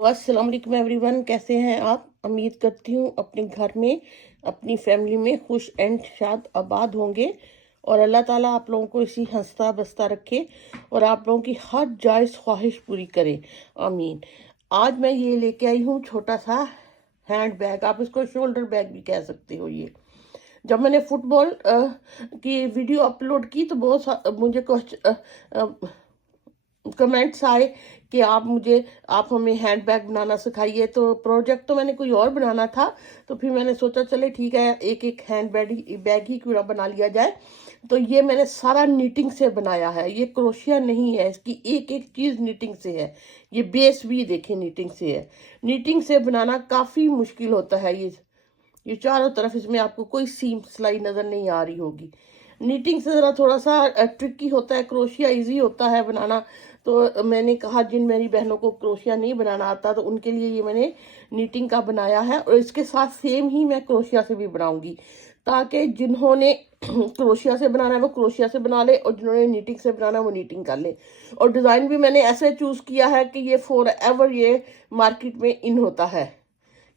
अस्सलाम वालेकुम एवरीवन, कैसे हैं आप। उम्मीद करती हूँ अपने घर में अपनी फैमिली में खुश एंड शाद आबाद होंगे और अल्लाह ताला आप लोगों को इसी हंसता बसता रखे और आप लोगों की हर जायज़ ख्वाहिश पूरी करे, आमीन। आज मैं ये लेके आई हूँ छोटा सा हैंड बैग, आप इसको शोल्डर बैग भी कह सकते हो। ये जब मैंने फुटबॉल की वीडियो अपलोड की तो मुझे कुछ कमेंट्स आए कि आप हमें हैंड बैग बनाना सिखाइए। तो प्रोजेक्ट तो मैंने कोई और बनाना था, तो फिर मैंने सोचा चले ठीक है, एक एक हैंड बैग ही क्यों ना बना लिया जाए। तो ये मैंने सारा नीटिंग से बनाया है, ये क्रोशिया नहीं है, इसकी एक एक चीज़ नीटिंग से है। ये बेस भी देखें नीटिंग से है। नीटिंग से बनाना काफ़ी मुश्किल होता है। ये चारों तरफ इसमें आपको कोई सीम सिलाई नज़र नहीं आ रही होगी। नीटिंग से ज़रा थोड़ा सा ट्रिकी होता है, क्रोशिया इजी होता है बनाना। तो मैंने कहा जिन मेरी बहनों को क्रोशिया नहीं बनाना आता तो उनके लिए ये मैंने नीटिंग का बनाया है, और इसके साथ सेम ही मैं क्रोशिया से भी बनाऊंगी, ताकि जिन्होंने क्रोशिया से बनाना है वो क्रोशिया से बना ले और जिन्होंने नीटिंग से बनाना है वो नीटिंग कर ले। और डिज़ाइन भी मैंने ऐसे चूज़ किया है कि ये फॉर एवर ये मार्केट में इन होता है।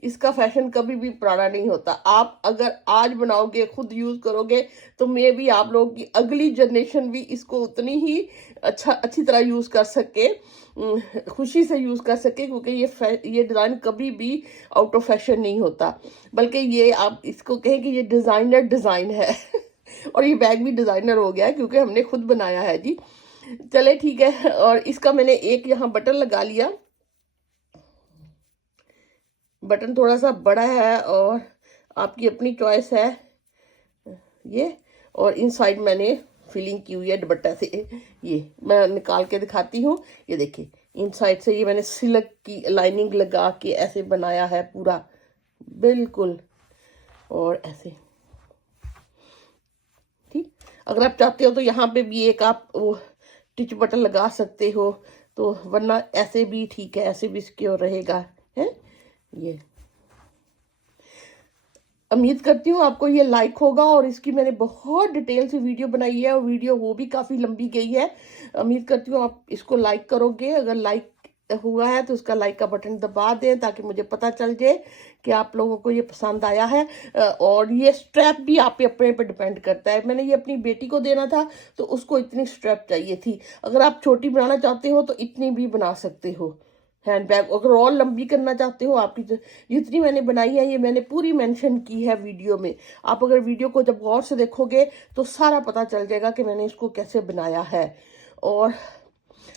इसका फैशन कभी भी पुराना नहीं होता। आप अगर आज बनाओगे, खुद यूज करोगे, तो मे भी आप लोगों की अगली जनरेशन भी इसको उतनी ही अच्छी तरह यूज कर सके, खुशी से यूज कर सके, क्योंकि ये डिजाइन कभी भी आउट ऑफ फैशन नहीं होता। बल्कि ये आप इसको कहें कि ये डिजाइनर डिजाइन है और ये बैग भी डिजाइनर हो गया है क्योंकि हमने खुद बनाया है जी। चले ठीक है। और इसका मैंने एक यहाँ बटन लगा लिया, बटन थोड़ा सा बड़ा है और आपकी अपनी चॉइस है ये। और इन साइड मैंने फिलिंग की हुई है दुपट्टा से। ये मैं निकाल के दिखाती हूँ, ये देखिए इन साइड से ये मैंने सिल्क की लाइनिंग लगा के ऐसे बनाया है पूरा बिल्कुल, और ऐसे ठीक। अगर आप चाहते हो तो यहाँ पे भी एक आप वो टिच बटन लगा सकते हो, तो वरना ऐसे भी ठीक है, ऐसे भी सिक्योर रहेगा है ये। उम्मीद करती हूँ आपको ये लाइक होगा, और इसकी मैंने बहुत डिटेल से वीडियो बनाई है और वीडियो वो भी काफ़ी लंबी गई है। उम्मीद करती हूँ आप इसको लाइक करोगे। अगर लाइक हुआ है तो उसका लाइक का बटन दबा दें ताकि मुझे पता चल जाए कि आप लोगों को ये पसंद आया है। और ये स्ट्रैप भी आप अपने पे डिपेंड करता है। मैंने ये अपनी बेटी को देना था तो उसको इतनी स्ट्रैप चाहिए थी। अगर आप छोटी बनाना चाहते हो तो इतनी भी बना सकते हो हैंड बैग। अगर और लंबी करना चाहते हो, आपकी जितनी मैंने बनाई है ये मैंने पूरी मेंशन की है वीडियो में। आप अगर वीडियो को जब गौर से देखोगे तो सारा पता चल जाएगा कि मैंने इसको कैसे बनाया है। और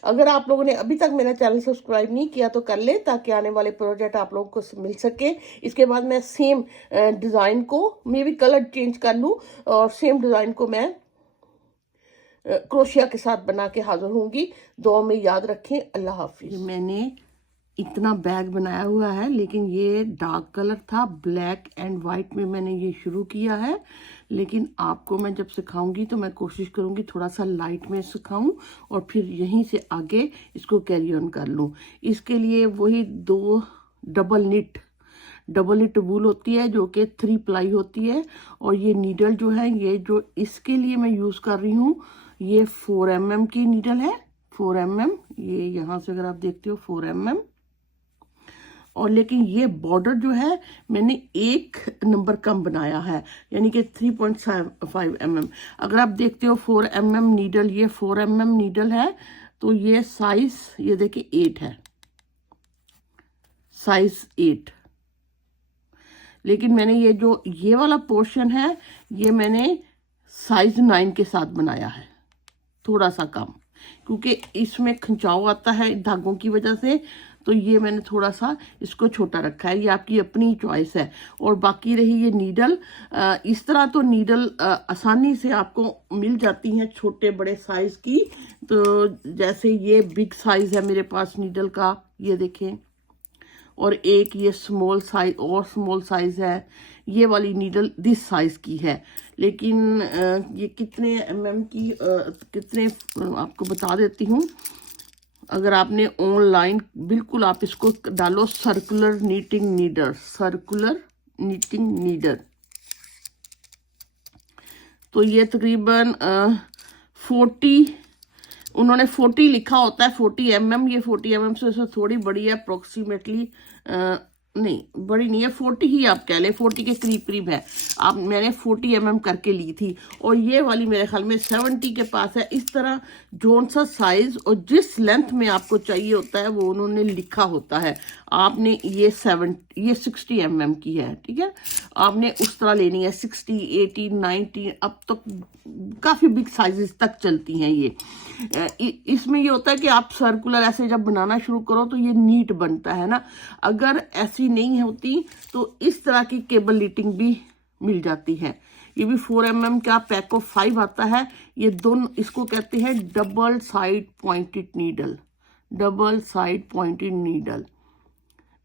अगर आप लोगों ने अभी तक मेरा चैनल सब्सक्राइब नहीं किया तो कर ले, ताकि आने वाले प्रोजेक्ट आप लोगों को मिल सके। इसके बाद मैं सेम डिज़ाइन को मे भी कलर चेंज कर लूँ और सेम डिज़ाइन को मैं क्रोशिया के साथ बना के हाजिर होंगी। दुआ में याद रखें। अल्लाह हाफिज। मैंने इतना बैग बनाया हुआ है, लेकिन ये डार्क कलर था, ब्लैक एंड वाइट में मैंने ये शुरू किया है। लेकिन आपको मैं जब सिखाऊंगी तो मैं कोशिश करूंगी थोड़ा सा लाइट में सिखाऊं और फिर यहीं से आगे इसको कैरी ऑन कर लूं। इसके लिए वही दो डबल निट वूल होती है जो कि 3 प्लाई होती है। और ये नीडल जो है, ये जो इसके लिए मैं यूज़ कर रही हूँ, ये 4 mm की नीडल है। 4 mm, ये यहाँ से अगर आप देखते हो 4 mm। और लेकिन ये बॉर्डर जो है मैंने 1 नंबर कम बनाया है, यानी कि 3.5 mm। अगर आप देखते हो 4 mm नीडल, ये 4 mm नीडल है, तो ये साइज ये देखिए 8 है, साइज 8। लेकिन मैंने ये वाला पोर्शन है ये मैंने साइज 9 के साथ बनाया है, थोड़ा सा कम, क्योंकि इसमें खिंचाव आता है धागों की वजह से। तो ये मैंने थोड़ा सा इसको छोटा रखा है, ये आपकी अपनी चॉइस है। और बाकी रही ये नीडल, इस तरह तो नीडल आसानी से आपको मिल जाती हैं छोटे बड़े साइज की। तो जैसे ये बिग साइज है मेरे पास नीडल का, ये देखें, और एक ये स्मॉल साइज है। ये वाली नीडल दिस साइज की है। लेकिन ये कितने mm की कितने आपको बता देती हूँ। अगर आपने ऑनलाइन बिल्कुल आप इसको डालो सर्कुलर नीटिंग नीडर, तो ये तकरीबन 40 उन्होंने 40 लिखा होता है, 40 mm, ये 40 mm से थोड़ी बड़ी है अप्रोक्सीमेटली, नहीं बड़ी नहीं है, 40 ही आप कह लें, 40 के करीब करीब है। आप मैंने 40 mm करके ली थी, और ये वाली मेरे ख्याल में 70 के पास है। इस तरह जोन सा साइज और जिस लेंथ में आपको चाहिए होता है वो उन्होंने लिखा होता है। आपने ये 60 mm की है, ठीक है, आपने उस तरह लेनी है, 60, 80, 90, अब तो काफ़ी बिग साइजेस तक चलती हैं ये। इसमें ये होता है कि आप सर्कुलर ऐसे जब बनाना शुरू करो तो ये नीट बनता है ना, अगर ऐसी नहीं होती तो इस तरह की केबल लीटिंग भी मिल जाती है। ये भी 4 mm का पैक ऑफ 5 आता है। ये दोनों, इसको कहते हैं double side pointed needle, double side pointed needle.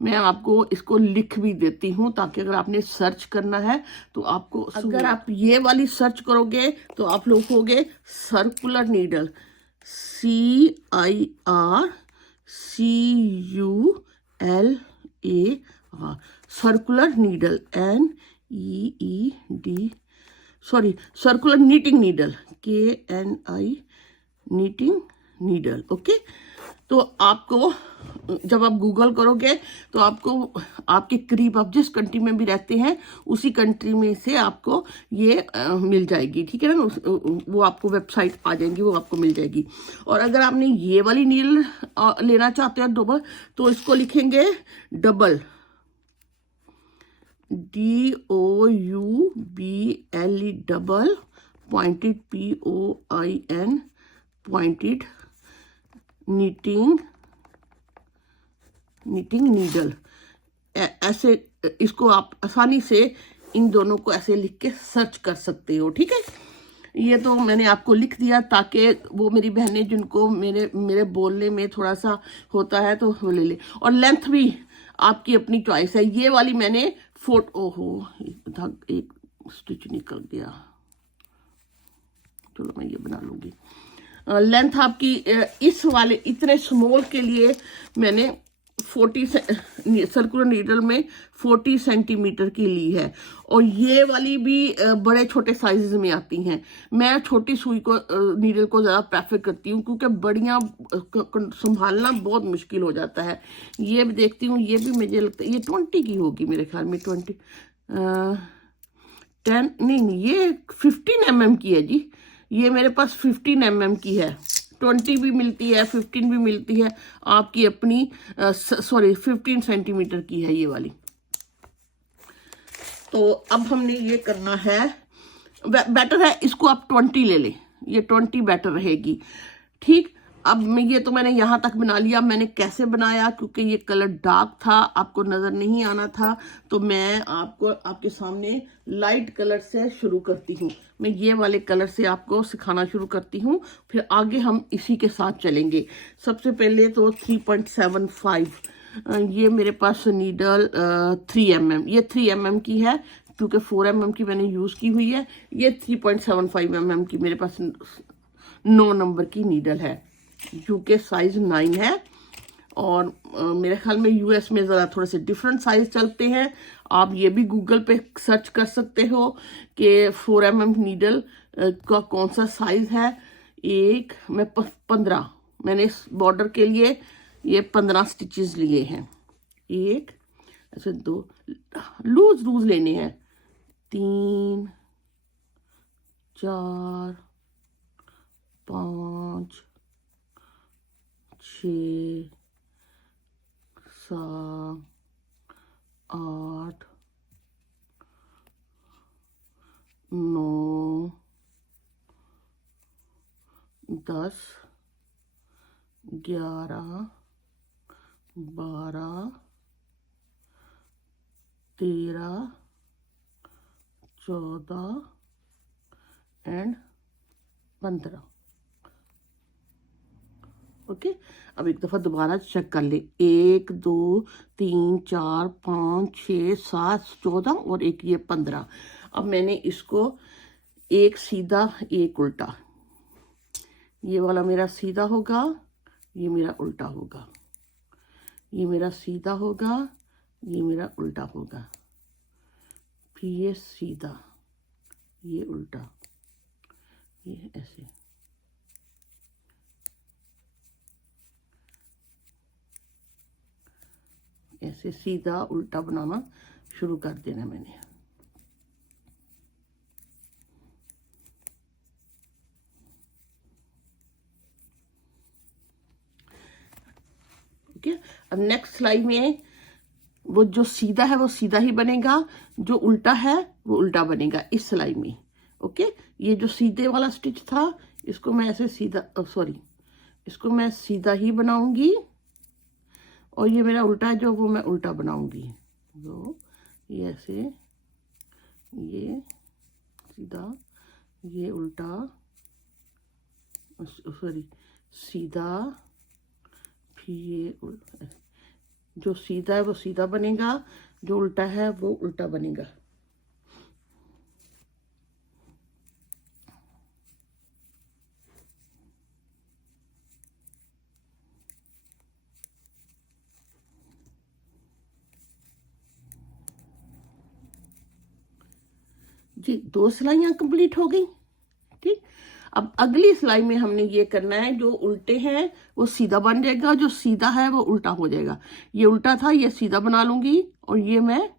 मैं आपको इसको लिख भी देती हूँ ताकि अगर आपने सर्च करना है तो आपको, अगर आप ये वाली सर्च करोगे तो आप लिखोगे circular needle, CIRCULAR, circular needle, NEED, sorry circular knitting needle, KNI, knitting needle. Okay, तो आपको जब आप गूगल करोगे तो आपको आपके करीब, आप जिस कंट्री में भी रहते हैं उसी कंट्री में से आपको ये मिल जाएगी, ठीक है ना, वो आपको वेबसाइट आ जाएंगी, वो आपको मिल जाएगी। और अगर आपने ये वाली नील लेना चाहते हो डबल, तो इसको लिखेंगे double, DOUBLE, double pointed, POIN pointed knitting needle. ऐसे इसको आप आसानी से इन दोनों को ऐसे लिख के सर्च कर सकते हो, ठीक है। ये तो मैंने आपको लिख दिया ताकि वो मेरी बहनें जिनको मेरे बोलने में थोड़ा सा होता है तो वो ले ले। और लेंथ भी आपकी अपनी चॉइस है। ये वाली मैंने ओहो एक स्टिच निकल गया, चलो मैं ये बना लूंगी। लेंथ आपकी इस वाले इतने स्मॉल के लिए मैंने 40 सर्कुलर नीडल में 40 सेंटीमीटर की ली है। और ये वाली भी बड़े छोटे साइजेस में आती हैं। मैं छोटी सुई को नीडल को ज़्यादा प्रेफर करती हूँ क्योंकि बड़ियाँ संभालना बहुत मुश्किल हो जाता है। ये भी देखती हूँ, ये भी मुझे लगता है ये 20 की होगी मेरे ख्याल में, 10 नहीं, ये 15 mm की है जी। ये मेरे पास 15 mm की है, 20 भी मिलती है, 15 भी मिलती है, आपकी अपनी, सॉरी 15 सेंटीमीटर की है ये वाली। तो अब हमने ये करना है, बेटर है इसको आप 20 ले लें, ये 20 बेटर रहेगी, ठीक। अब मैं ये तो मैंने यहाँ तक बना लिया। मैंने कैसे बनाया, क्योंकि ये कलर डार्क था, आपको नज़र नहीं आना था, तो मैं आपको आपके सामने लाइट कलर से शुरू करती हूँ। मैं ये वाले कलर से आपको सिखाना शुरू करती हूँ, फिर आगे हम इसी के साथ चलेंगे। सबसे पहले तो 3.75, ये मेरे पास नीडल 3 mm, ये 3 mm की है क्योंकि 4 mm की मैंने यूज़ की हुई है। ये 3.75 mm की मेरे पास 9 नंबर की नीडल है, यूके साइज 9 है। और मेरे ख्याल में यूएस में ज़रा थोड़े से डिफरेंट साइज चलते हैं। आप ये भी गूगल पे सर्च कर सकते हो कि 4 mm नीडल का कौन सा साइज है। मैं 15, मैंने इस बॉर्डर के लिए ये 15 स्टिचेस लिए हैं। एक ऐसे, 2 लूज लेने हैं, 3, 4, 5, 6, 7, 8, 9, 10, 11, 12, 13, 14 एंड 15। ओके, अब एक दफ़ा दोबारा चेक कर ले, 1, 2, 3, 4, 5, 6, 7, 14 और एक ये 15। अब मैंने इसको एक सीधा एक उल्टा, ये वाला मेरा सीधा होगा, ये मेरा उल्टा होगा, ये मेरा सीधा होगा, ये मेरा उल्टा होगा, फिर ये सीधा, ये उल्टा, ये ऐसे, ऐसे सीधा उल्टा बनाना शुरू कर देना मैंने। ओके, अब नेक्स्ट सिलाई में वो जो सीधा है वो सीधा ही बनेगा, जो उल्टा है वो उल्टा बनेगा इस सिलाई में। ओके, ये जो सीधे वाला स्टिच था इसको मैं ऐसे सीधा, सॉरी, इसको मैं सीधा ही बनाऊंगी, और ये मेरा उल्टा है जो वो मैं उल्टा बनाऊंगी। तो ये ऐसे, ये सीधा, ये उल्टा, सॉरी सीधा, फिर ये जो सीधा है वो सीधा बनेगा, जो उल्टा है वो उल्टा बनेगा। जी, 2 सिलाइयाँ कंप्लीट हो गई। ठीक, अब अगली सिलाई में हमने ये करना है, जो उल्टे हैं वो सीधा बन जाएगा, जो सीधा है वो उल्टा हो जाएगा। ये उल्टा था, ये सीधा बना लूंगी, और ये मैं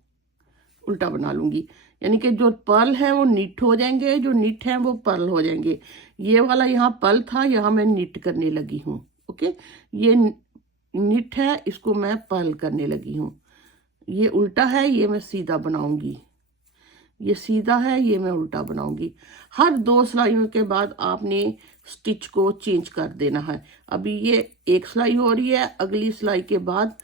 उल्टा बना लूंगी, यानी कि जो पर्ल है वो निट हो जाएंगे, जो निट है वो पर्ल हो जाएंगे। ये वाला यहाँ पर्ल था, यहाँ मैं निट करने लगी हूँ। ओके, ये निट है, इसको मैं पर्ल करने लगी हूँ। ये उल्टा है, ये मैं सीधा बनाऊंगी। ये सीधा है, ये मैं उल्टा बनाऊंगी। हर 2 सिलाइयों के बाद आपने स्टिच को चेंज कर देना है। अभी ये एक सिलाई हो रही है, अगली सिलाई के बाद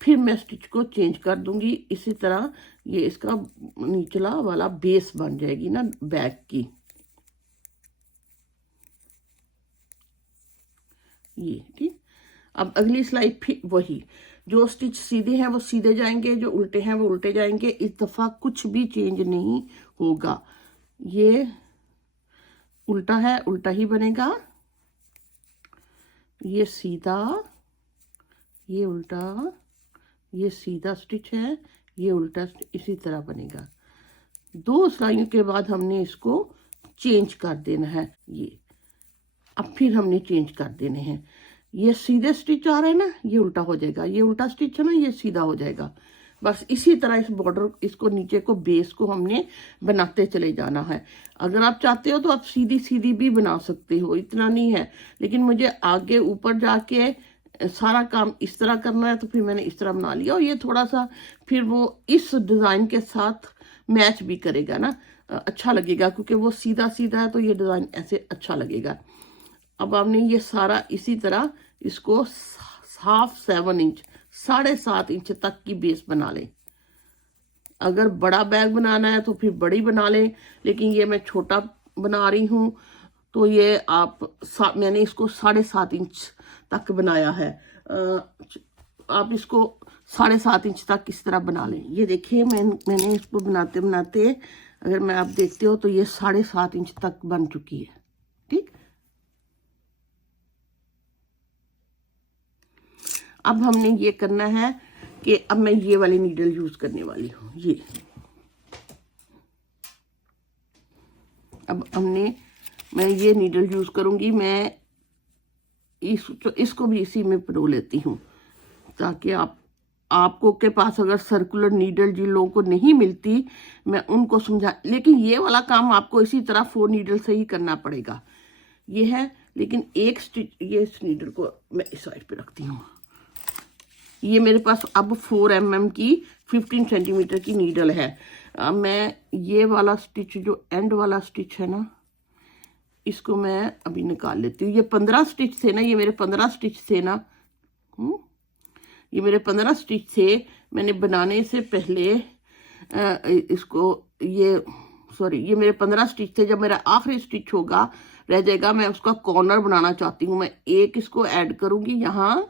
फिर मैं स्टिच को चेंज कर दूंगी। इसी तरह ये इसका निचला वाला बेस बन जाएगी ना बैक की। ये ठीक, अब अगली सिलाई फिर वही, जो स्टिच सीधे हैं वो सीधे जाएंगे, जो उल्टे हैं वो उल्टे जाएंगे। इस दफा कुछ भी चेंज नहीं होगा। ये उल्टा है, उल्टा ही बनेगा। ये सीधा, ये उल्टा, ये सीधा स्टिच है, ये उल्टा, इसी तरह बनेगा। 2 सिलाइयों के बाद हमने इसको चेंज कर देना है। ये अब फिर हमने चेंज कर देने हैं। ये सीधे स्टिच आ रहे हैं ना, ये उल्टा हो जाएगा, ये उल्टा स्टिच है ना, ये सीधा हो जाएगा। बस इसी तरह इस बॉर्डर, इसको नीचे को बेस को हमने बनाते चले जाना है। अगर आप चाहते हो तो आप सीधी सीधी भी बना सकते हो, इतना नहीं है, लेकिन मुझे आगे ऊपर जाके सारा काम इस तरह करना है, तो फिर मैंने इस तरह बना लिया। और ये थोड़ा सा फिर वो इस डिज़ाइन के साथ मैच भी करेगा ना, अच्छा लगेगा, क्योंकि वो सीधा सीधा है तो ये डिज़ाइन ऐसे अच्छा लगेगा। अब आपने ये सारा इसी तरह इसको हाफ 7 इंच, 7.5 इंच तक की बेस बना लें। अगर बड़ा बैग बनाना है तो फिर बड़ी बना लें, लेकिन ये मैं छोटा बना रही हूँ, तो ये मैंने इसको 7.5 इंच तक बनाया है। आप इसको 7.5 इंच तक इस तरह बना लें। ये देखिए, मैंने इसको बनाते बनाते, अगर मैं आप देखते हो तो ये 7.5 इंच तक बन चुकी है। ठीक, अब हमने ये करना है कि अब मैं ये वाली नीडल यूज करने वाली हूँ। ये अब मैं ये नीडल यूज करूंगी। मैं इसको भी इसी में पिरो लेती हूँ, ताकि आपको के पास अगर सर्कुलर नीडल जिन लोगों को नहीं मिलती, मैं उनको समझा, लेकिन ये वाला काम आपको इसी तरह 4 नीडल से ही करना पड़ेगा। ये है, लेकिन एक स्टिच, ये इस नीडल को मैं इस साइड पे रखती हूँ। ये मेरे पास अब 4 mm की 15 सेंटीमीटर की नीडल है। मैं ये वाला स्टिच, जो एंड वाला स्टिच है ना, इसको मैं अभी निकाल लेती हूँ। ये 15 स्टिच थे ना, ये मेरे 15 स्टिच थे ना, ये मेरे 15 स्टिच थे। मैंने बनाने से पहले इसको, ये मेरे 15 स्टिच थे। जब मेरा आखिरी स्टिच होगा, रह जाएगा, मैं उसका कॉर्नर बनाना चाहती हूँ। मैं एक इसको ऐड करूंगी यहाँ,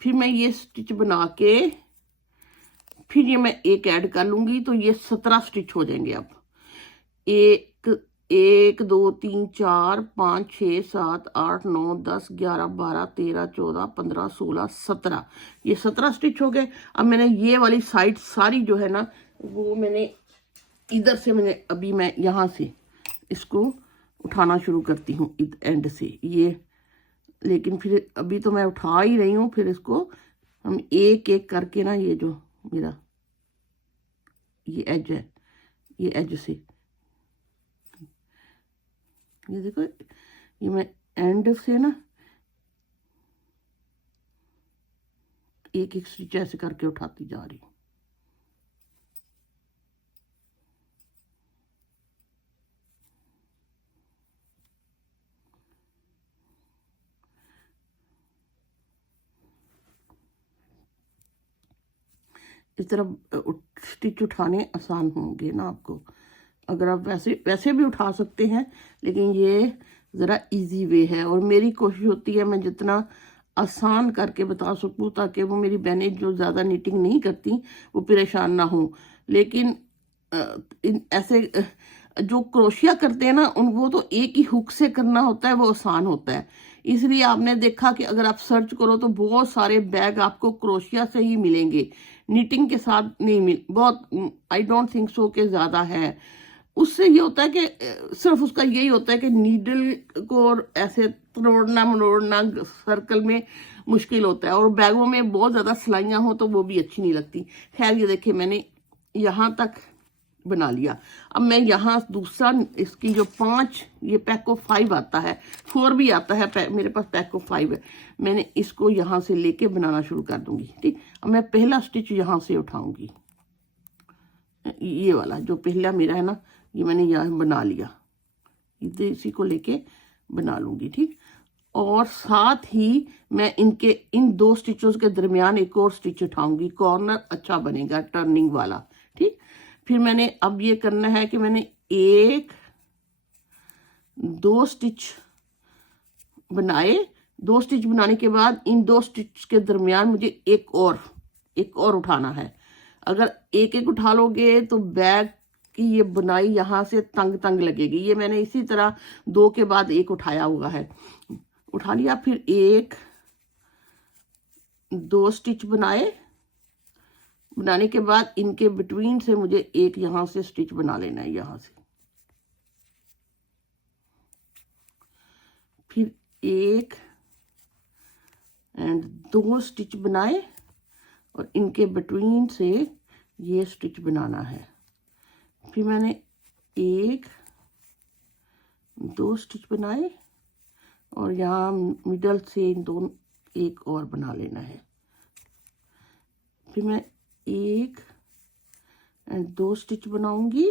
फिर मैं ये स्टिच बना के फिर ये मैं एक ऐड कर लूंगी, तो ये 17 स्टिच हो जाएंगे। अब 1 2 3 4 5 6 7 8 9 10 11 12 13 14 15 16 17, ये 17 स्टिच हो गए। अब मैंने ये वाली साइड सारी जो है ना, वो मैंने इधर से, मैं यहाँ से इसको उठाना शुरू करती हूँ एंड से ये, लेकिन फिर अभी तो मैं उठा ही रही हूँ, फिर इसको हम एक एक करके ना, ये जो मेरा ये एज है, ये एज से ये देखो, ये मैं एंड से ना एक एक स्टिच ऐसे करके उठाती जा रही हूँ। इस तरह स्टिच उठाने आसान होंगे ना आपको, अगर आप वैसे वैसे भी उठा सकते हैं, लेकिन ये ज़रा इजी वे है। और मेरी कोशिश होती है मैं जितना आसान करके बता सकूं, ताकि वो मेरी बहनें जो ज़्यादा नीटिंग नहीं करती वो परेशान ना हो। लेकिन इन ऐसे जो क्रोशिया करते हैं ना, उन वो तो एक ही हुक से करना होता है, वो आसान होता है। इसलिए आपने देखा कि अगर आप सर्च करो तो बहुत सारे बैग आपको क्रोशिया से ही मिलेंगे, नीटिंग के साथ नहीं मिल, बहुत आई डोंट थिंक सो के ज़्यादा है। उससे ये होता है कि सिर्फ उसका यही होता है कि नीडल को ऐसे तोड़ना मरोड़ना सर्कल में मुश्किल होता है, और बैगों में बहुत ज़्यादा सिलाइयाँ हो तो वो भी अच्छी नहीं लगती। खैर ये देखिए मैंने यहाँ तक बना लिया। अब मैं यहाँ दूसरा इसकी जो 5, ये पैको 5 आता है, 4 भी आता है, मेरे पास पैको 5 है। मैंने इसको यहाँ से लेके बनाना शुरू कर दूंगी। ठीक, अब मैं पहला स्टिच यहाँ से उठाऊंगी, ये वाला जो पहला मेरा है ना, ये मैंने यहाँ बना लिया, इसी को लेके बना लूंगी। ठीक, और साथ ही मैं इनके इन 2 स्टिचों के दरमियान एक और स्टिच उठाऊंगी, कॉर्नर अच्छा बनेगा टर्निंग वाला। ठीक, फिर मैंने अब ये करना है कि मैंने 1 2 स्टिच बनाए, 2 स्टिच बनाने के बाद इन 2 स्टिच के दरमियान मुझे एक और उठाना है। अगर एक एक उठा लोगे तो बैग की ये बुनाई यहाँ से तंग तंग लगेगी। ये मैंने इसी तरह 2 के बाद एक उठाया हुआ है, उठा लिया। फिर 1 2 स्टिच बनाए, बनाने के बाद इनके बिटवीन से मुझे एक यहाँ से स्टिच बना लेना है, यहाँ से। फिर 1 एंड 2 स्टिच बनाए और इनके बिटवीन से ये स्टिच बनाना है। फिर मैंने 1 2 स्टिच बनाए और यहाँ मिडल से इन दोनों एक और बना लेना है। फिर मैं 1 एंड 2 स्टिच बनाऊंगी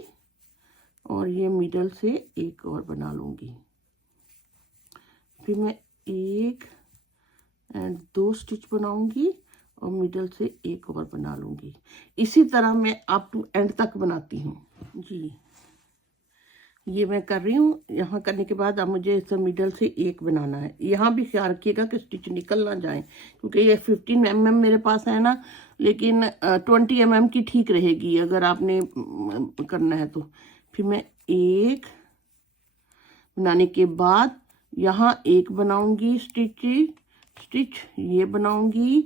और ये मिडल से एक और बना लूंगी। फिर मैं 1 एंड 2 स्टिच बनाऊंगी और मिडल से एक और बना लूंगी। इसी तरह मैं अप टू एंड तक बनाती हूँ जी। ये मैं कर रही हूँ। यहाँ करने के बाद अब मुझे इस मिडल से एक बनाना है। यहाँ भी ख्याल रखिएगा कि स्टिच निकल ना जाए, क्योंकि ये 15 mm मेरे पास है ना, लेकिन 20 mm की ठीक रहेगी अगर आपने करना है तो। फिर मैं 1 बनाने के बाद यहाँ एक बनाऊंगी स्टिच ये बनाऊंगी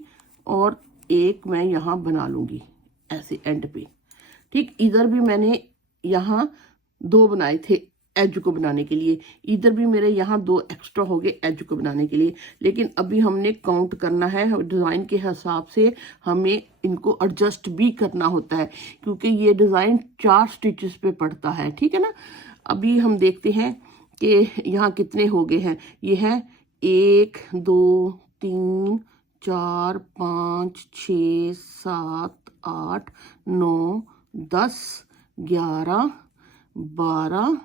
और एक मैं यहाँ बना लूंगी ऐसे एंड पे। ठीक, इधर भी मैंने यहाँ 2 बनाए थे एज को बनाने के लिए, इधर भी मेरे यहाँ 2 एक्स्ट्रा हो गए एज को बनाने के लिए। लेकिन अभी हमने काउंट करना है, डिज़ाइन के हिसाब से हमें इनको एडजस्ट भी करना होता है, क्योंकि ये डिज़ाइन 4 स्टिचेस पे पड़ता है। ठीक है ना। अभी हम देखते हैं कि यहाँ कितने हो गए हैं। ये हैं 1 2 3 4 5 6 7 8 9 10 11 12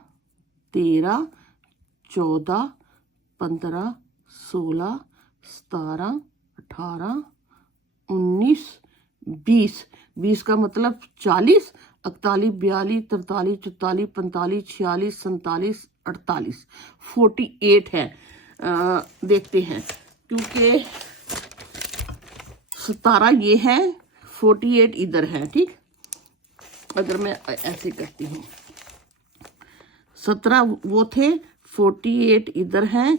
13 14 15 16 17 18 19 20 20 का मतलब 40 41 42 43 44 45 46 47 48 48 है। देखते हैं, क्योंकि 17 ये है, 48 इधर है। ठीक, अगर मैं ऐसे करती हूँ, 17 वो थे, 48 इधर हैं।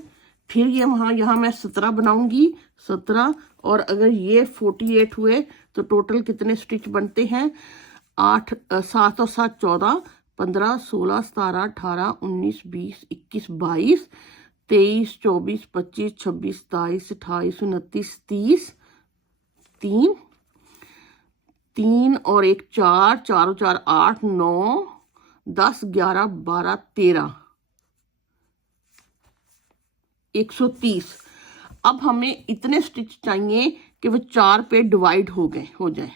फिर ये वहाँ यहाँ मैं 17 बनाऊंगी, 17, और अगर ये 48 हुए तो टोटल कितने स्टिच बनते हैं? 8 7 और 7 14 15 16 17 18 19 20 21 22 23 24 25 26 27 28 29 30 3, 3 और 1 4, 4 और 4 8, 9 10 11 12 13, 130। अब हमें इतने स्टिच चाहिए कि वो 4 पे डिवाइड हो जाए।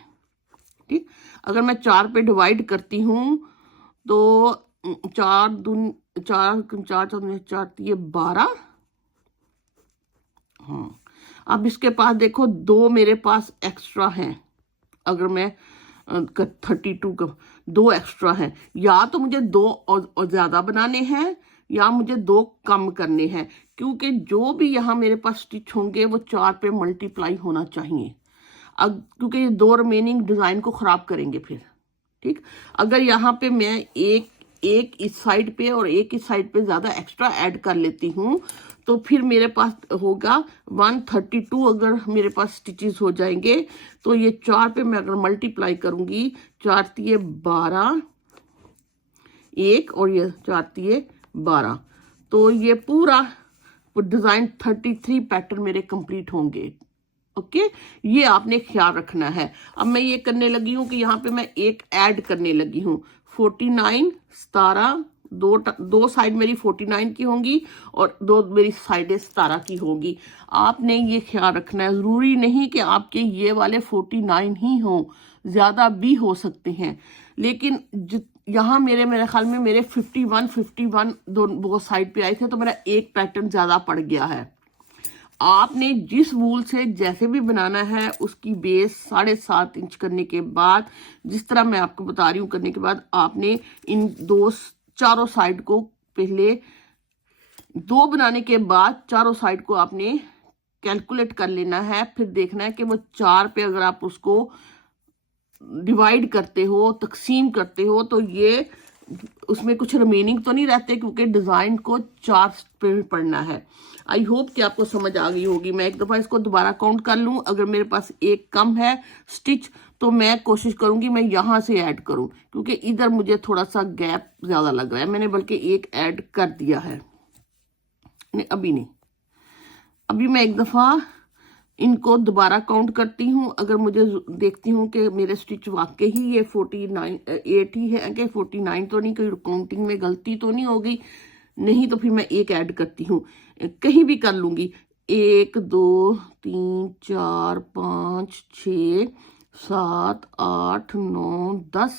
ठीक, अगर मैं 4 पे डिवाइड करती हूँ तो 4 दून 4 4 4 ये 12। हाँ, अब इसके पास देखो 2 मेरे पास एक्स्ट्रा हैं। अगर मैं 32 का 2 एक्स्ट्रा हैं, या तो मुझे 2 और ज्यादा बनाने हैं या मुझे 2 कम करने हैं, क्योंकि जो भी यहाँ मेरे पास स्टिच होंगे वो 4 पे मल्टीप्लाई होना चाहिए। अब क्योंकि ये 2 रिमेनिंग डिजाइन को खराब करेंगे फिर। ठीक, अगर यहाँ पे मैं एक इस साइड पे और एक इस साइड पे ज्यादा एक्स्ट्रा ऐड कर लेती हूँ तो फिर मेरे पास होगा 132। अगर मेरे पास स्टिचेस हो जाएंगे तो ये 4 पे मैं अगर मल्टीप्लाई करूंगी, 4 तिये 12, 1 और ये 4 तिये 12, तो ये पूरा डिजाइन 33 पैटर्न मेरे कंप्लीट होंगे। ओके, ये आपने ख्याल रखना है। अब मैं ये करने लगी हूँ कि यहाँ पे मैं एक ऐड करने लगी हूँ। 49 17, दो साइड मेरी 49 की होंगी और 2 मेरी साइडें 17 की होंगी। आपने ये ख्याल रखना है, जरूरी नहीं कि आपके ये वाले 49 ही हों, ज्यादा भी हो सकते हैं। लेकिन यहाँ मेरे ख्याल में मेरे 51 दो साइड पे आए थे, तो मेरा एक पैटर्न ज्यादा पड़ गया है। आपने जिस वूल से जैसे भी बनाना है उसकी बेस 7.5 इंच करने के बाद, जिस तरह मैं आपको बता रही हूँ करने के बाद, आपने इन चारों साइड को पहले 2 बनाने के बाद चारों साइड को आपने कैलकुलेट कर लेना है। फिर देखना है कि वो 4 पे अगर आप उसको डिवाइड करते हो, तकसीम करते हो, तो ये उसमें कुछ रिमेनिंग तो नहीं रहते, क्योंकि डिजाइन को 4 पे पढ़ना है। आई होप कि आपको समझ आ गई होगी। मैं एक दफा इसको दोबारा काउंट कर लूं। अगर मेरे पास एक कम है स्टिच तो मैं कोशिश करूंगी मैं यहां से ऐड करूं, क्योंकि इधर मुझे थोड़ा सा गैप ज्यादा लग रहा है। मैंने बल्कि एक ऐड कर दिया है। नहीं, अभी नहीं, अभी मैं एक दफा इनको दोबारा काउंट करती हूँ। अगर मुझे देखती हूँ कि मेरे स्टिच वाकई ही ये 49 8 ही है कि 49 तो नहीं, कोई काउंटिंग में गलती तो नहीं होगी, नहीं तो फिर मैं एक ऐड करती हूँ। कहीं भी कर लूंगी। 1 2 3 4 5 6 7 8 9 10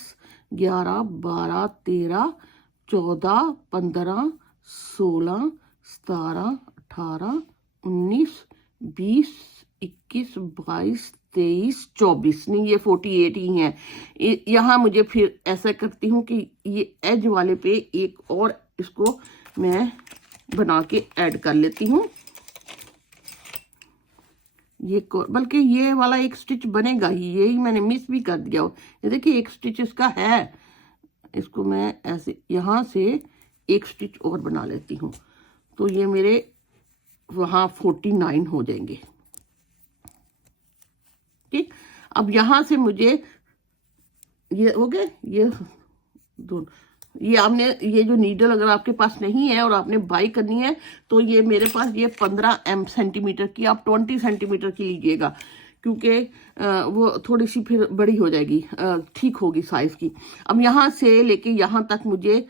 11 12 13 14 15 16 17 18 19 20 21 22 23 24, नहीं ये 48 ही हैं। यहाँ मुझे फिर ऐसा करती हूँ कि ये एज वाले पे एक और इसको मैं बना के ऐड कर लेती हूँ। ये बल्कि ये वाला एक स्टिच बनेगा ही, यही मैंने मिस भी कर दिया। ये देखिए एक स्टिच इसका है, इसको मैं ऐसे यहाँ से एक स्टिच और बना लेती हूँ, तो ये मेरे वहाँ 49 हो जाएंगे। ठीक, अब यहां से मुझे ये हो गए, ये दो, ये आपने ये जो नीडल अगर आपके पास नहीं है और आपने बाई करनी है तो ये मेरे पास ये 15 सेंटीमीटर की, आप 20 सेंटीमीटर की लीजिएगा, क्योंकि वो थोड़ी सी फिर बड़ी हो जाएगी, ठीक होगी साइज की। अब यहां से लेके यहां तक मुझे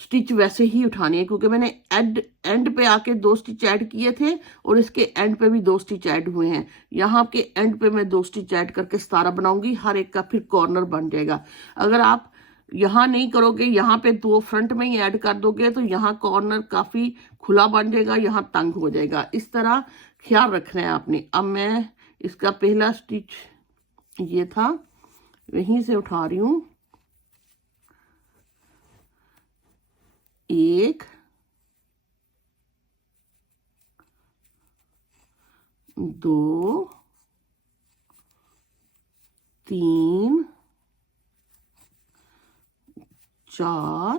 स्टिच वैसे ही उठानी है, क्योंकि मैंने एंड पे आके 2 स्टिच ऐड किए थे और इसके एंड पे भी 2 स्टिच ऐड हुए हैं। यहाँ के एंड पे मैं 2 स्टिच ऐड करके 17 बनाऊंगी, हर एक का फिर कॉर्नर बन जाएगा। अगर आप यहाँ नहीं करोगे, यहाँ पे 2 फ्रंट में ही ऐड कर दोगे तो यहाँ कॉर्नर काफी खुला बन जाएगा, यहाँ तंग हो जाएगा। इस तरह ख्याल रखना है आपने। अब मैं इसका पहला स्टिच ये था, वहीं से उठा रही हूँ, 1 2 3 4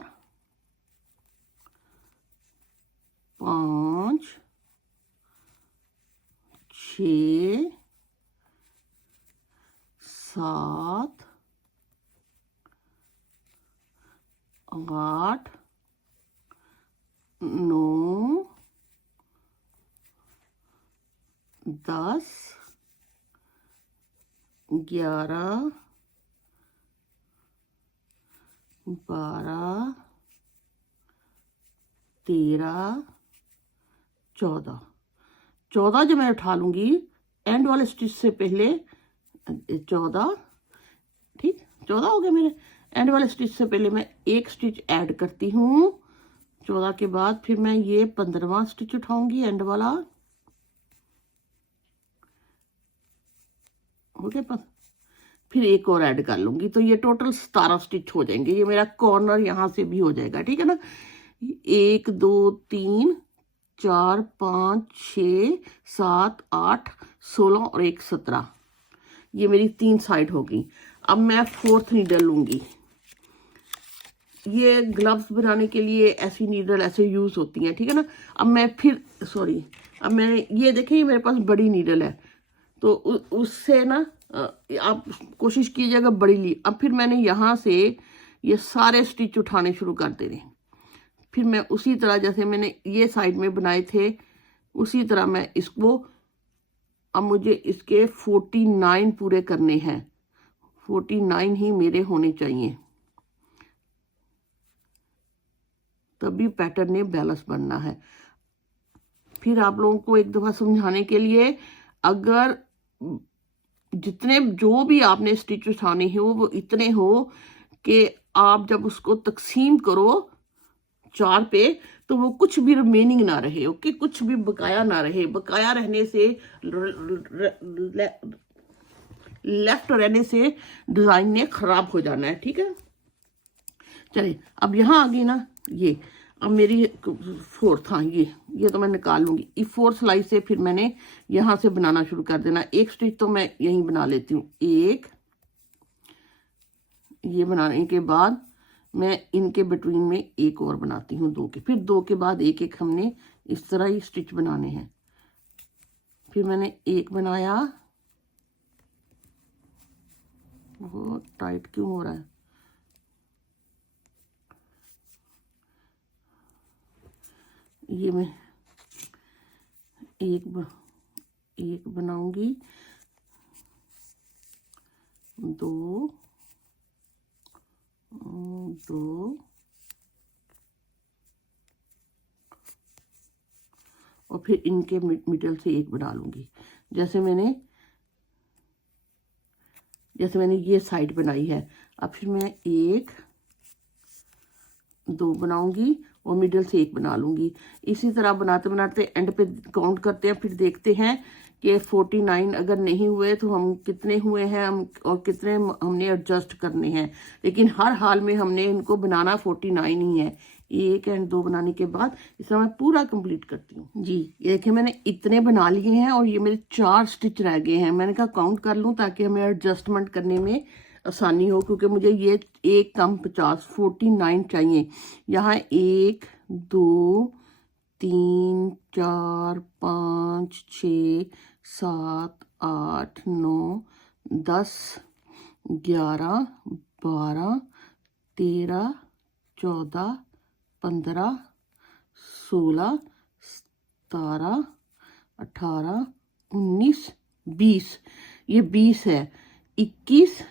5 6 7 8 9 10 11 12 13 14 14 जब मैं उठा लूंगी एंड वाले स्टिच से पहले 14, ठीक 14 हो गया मेरे। एंड वाले स्टिच से पहले मैं एक स्टिच ऐड करती हूँ 14 के बाद, फिर मैं ये 15वां स्टिच उठाऊंगी एंड वाला, हो गया, फिर एक और ऐड कर लूंगी, तो ये टोटल 17 स्टिच हो जाएंगे। ये मेरा कॉर्नर यहाँ से भी हो जाएगा, ठीक है ना। 1 2 3 4 5 6 7 8 16 और 1 17, ये मेरी 3 साइड हो गई। अब मैं 4th नीडल लूंगी। ये ग्लव्स बनाने के लिए ऐसी नीडल ऐसे यूज होती हैं, ठीक है ना। अब मैं फिर अब मैं ये देखें, ये मेरे पास बड़ी नीडल है, तो उससे ना आप कोशिश कीजिएगा बड़ी ली। अब फिर मैंने यहाँ से ये सारे स्टिच उठाने शुरू कर देने। फिर मैं उसी तरह जैसे मैंने ये साइड में बनाए थे उसी तरह मैं इसको, अब मुझे इसके 49 पूरे करने हैं, 49 ही मेरे होने चाहिए, तभी पैटर्न ने बैलेंस बनना है। फिर आप लोगों को एक दफा समझाने के लिए, अगर जितने जो भी आपने स्टिच उठाने हो वो इतने हो कि आप जब उसको तकसीम करो 4 पे तो वो कुछ भी रिमेनिंग ना रहे, ओके, कुछ भी बकाया ना रहे। बकाया रहने से लेफ्ट रहने से डिजाइन ने खराब हो जाना है, ठीक है। चलिए अब यहाँ आ गई ना ये, अब मेरी 4th, हाँ ये तो मैं निकाल लूंगी। इस 4th सिलाई से फिर मैंने यहाँ से बनाना शुरू कर देना। एक स्टिच तो मैं यहीं बना लेती हूँ, एक, ये बनाने के बाद मैं इनके बिटवीन में एक और बनाती हूँ 2 के, फिर 2 के बाद एक एक हमने इस तरह ही स्टिच बनाने हैं। फिर मैंने एक बनाया, वो टाइट क्यों हो रहा है, ये मैं एक बनाऊंगी, 2 2 और फिर इनके मिडल से एक बना लूंगी। जैसे मैंने ये साइड बनाई है, अब फिर मैं 1 2 बनाऊंगी और मिडल से एक बना लूंगी। इसी तरह बनाते बनाते एंड पे काउंट करते हैं, फिर देखते हैं कि 49 अगर नहीं हुए तो हम कितने हुए हैं, हम और कितने हमने एडजस्ट करने हैं। लेकिन हर हाल में हमने इनको बनाना 49 ही है। 1 एंड 2 बनाने के बाद इसे मैं पूरा कंप्लीट करती हूँ जी। ये देखिए मैंने इतने बना लिए हैं और ये मेरे 4 स्टिच रह गए हैं। मैंने कहा काउंट कर लूँ ताकि हमें एडजस्टमेंट करने में आसानी हो, क्योंकि मुझे ये एक कम 49 चाहिए। यहाँ 1 2 3 4 5 6 7 8 9 10 11 12 13 14 15 16 17 18 19 20, ये 20 है। 21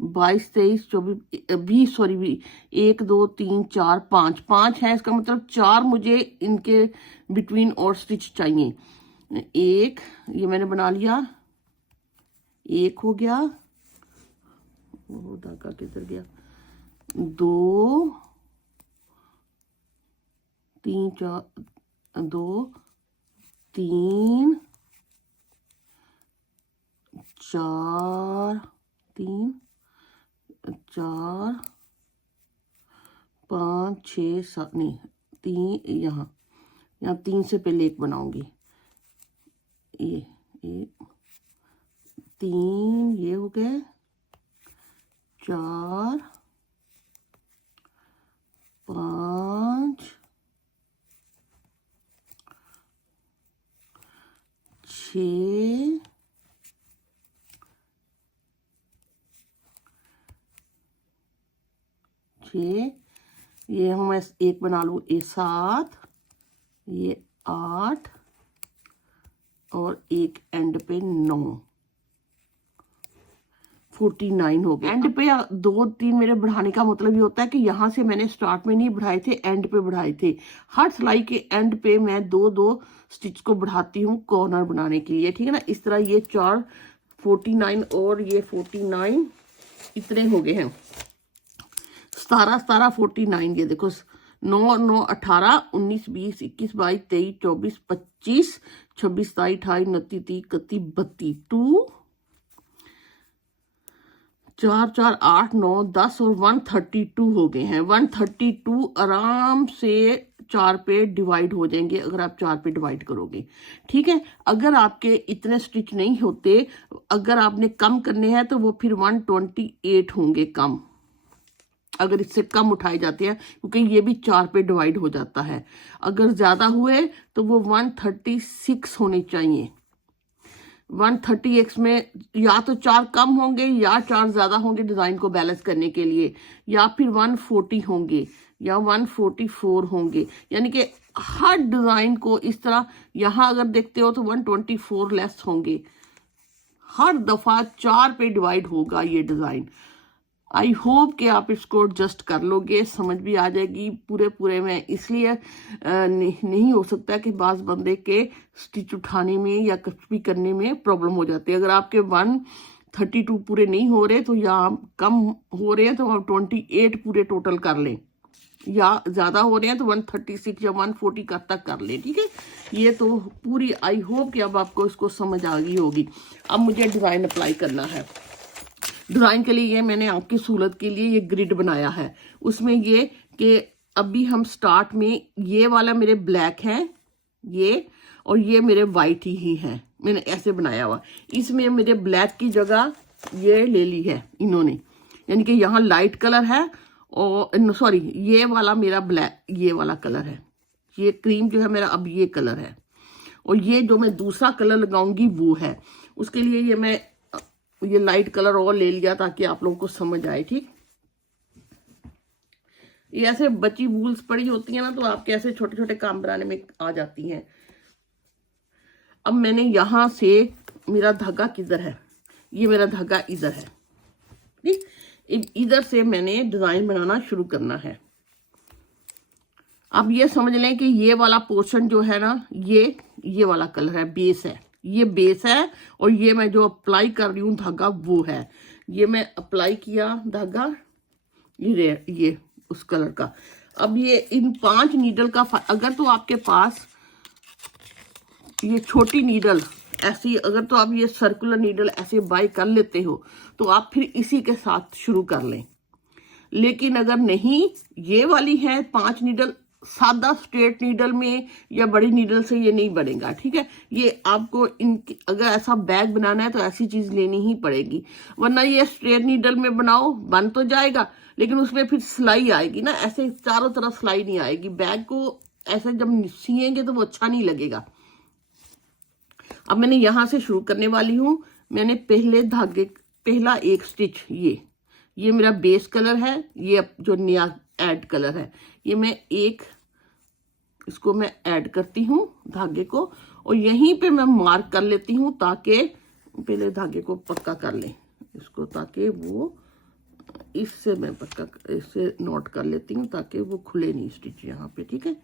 22 23 24 20, सॉरी 1 2 3 4 5 5 है, इसका मतलब 4 मुझे इनके बिटवीन और स्टिच चाहिए। एक ये मैंने बना लिया, एक हो गया, वो धागा किधर गया, 2 3 4 2 3 4 3 4 5 6 7, नहीं 3, यहाँ 3 से पहले एक बनाऊंगी, ये 3 ये हो गए, 4 5 6 6, ये हम एक बना लूँ, ये 7, ये 8 और एक एंड पे 9, 49 हो गए। एंड पे 2-3 मेरे बढ़ाने का मतलब ये होता है कि यहाँ से मैंने स्टार्ट में नहीं बढ़ाए थे, एंड पे बढ़ाए थे। हर सिलाई के एंड पे मैं 2-2 स्टिच को बढ़ाती हूँ कॉर्नर बनाने के लिए, ठीक है ना। इस तरह ये 4 49 और ये 49 इतने हो गए हैं। 17 49, ये देखो 9 9 18 19 20 21 22 23 24 25 26 27 28 29 30 31 32 2 4 4 8 9 10 और 132 हो गए हैं। 132 आराम से 4 पे डिवाइड हो जाएंगे अगर आप 4 पे डिवाइड करोगे, ठीक है। अगर आपके इतने स्टिच नहीं होते, अगर आपने कम करने हैं तो वो फिर 128 होंगे कम, अगर इससे कम उठाए जाते हैं, क्योंकि ये भी 4 पे डिवाइड हो जाता है। अगर ज्यादा हुए तो वो 136 होने चाहिए। 130x में या तो 4 कम होंगे या 4 ज्यादा होंगे डिजाइन को बैलेंस करने के लिए, या फिर 140 होंगे या 144 होंगे। यानी कि हर डिजाइन को इस तरह, यहां अगर देखते हो तो 124 लेस होंगे। हर दफा 4 पे डिवाइड होगा ये डिजाइन। आई होप कि आप इसको एडजस्ट कर लोगे, समझ भी आ जाएगी। पूरे में इसलिए नहीं हो सकता कि बाज बंदे के स्टिच उठाने में या कुछ भी करने में प्रॉब्लम हो जाती है। अगर आपके 132 पूरे नहीं हो रहे तो, या कम हो रहे हैं तो आप 28 पूरे टोटल कर लें, या ज्यादा हो रहे हैं तो 136 या 140 तक कर लें, ठीक है। ये तो पूरी, आई होप कि अब आपको इसको समझ आ गई होगी। अब मुझे डिजाइन अप्लाई करना है। डिजाइन के लिए ये मैंने आपकी सहूलत के लिए ये ग्रिड बनाया है। उसमें ये कि अभी हम स्टार्ट में ये वाला मेरे ब्लैक है ये, और ये मेरे वाइट ही है, मैंने ऐसे बनाया हुआ। इसमें मेरे ब्लैक की जगह ये ले ली है इन्होंने, यानी कि यहाँ लाइट कलर है, और सॉरी ये वाला मेरा ब्लैक, ये वाला कलर है, ये क्रीम जो है मेरा अब ये कलर है, और ये जो मैं दूसरा कलर लगाऊंगी वो है। उसके लिए ये मैं ये लाइट कलर और ले लिया ताकि आप लोगों को समझ आए, ठीक। ये ऐसे बची वूल्स पड़ी होती है ना, तो आपके ऐसे छोटे छोटे काम बनाने में आ जाती हैं। अब मैंने यहां से, मेरा धागा किधर है, ये मेरा धागा इधर है, ठीक। इधर से मैंने डिजाइन बनाना शुरू करना है। अब ये समझ लें कि ये वाला पोर्शन जो है ना, ये वाला कलर है, बेस है, ये बेस है, और ये मैं जो अप्लाई कर रही हूँ धागा वो है। ये मैं अप्लाई किया धागा, ये उस कलर का। अब ये इन 5 नीडल का, अगर तो आपके पास ये छोटी नीडल ऐसी, अगर तो आप ये सर्कुलर नीडल ऐसे बाय कर लेते हो तो आप फिर इसी के साथ शुरू कर लें। लेकिन अगर नहीं, ये वाली है 5 नीडल, सादा स्ट्रेट नीडल में या बड़ी नीडल से ये नहीं बनेगा, ठीक है। ये आपको इनकी, अगर ऐसा बैग बनाना है तो ऐसी चीज लेनी ही पड़ेगी, वरना ये स्ट्रेट नीडल में बनाओ बन तो जाएगा, लेकिन उसमें फिर सिलाई आएगी ना, ऐसे चारों तरफ सिलाई नहीं आएगी। बैग को ऐसे जब सिएंगे तो वो अच्छा नहीं लगेगा। अब मैंने यहां से शुरू करने वाली हूं। मैंने पहले धागे, पहला एक स्टिच, ये मेरा बेस कलर है, ये जो नया ऐड कलर है, ये मैं इसको मैं ऐड करती हूँ धागे को, और यहीं पे मैं मार्क कर लेती हूँ ताकि पहले धागे को पक्का कर लें इसको, ताकि वो, इससे मैं पक्का, इससे नोट कर लेती हूँ ताकि वो खुले नहीं स्टिच यहाँ पे, ठीक है।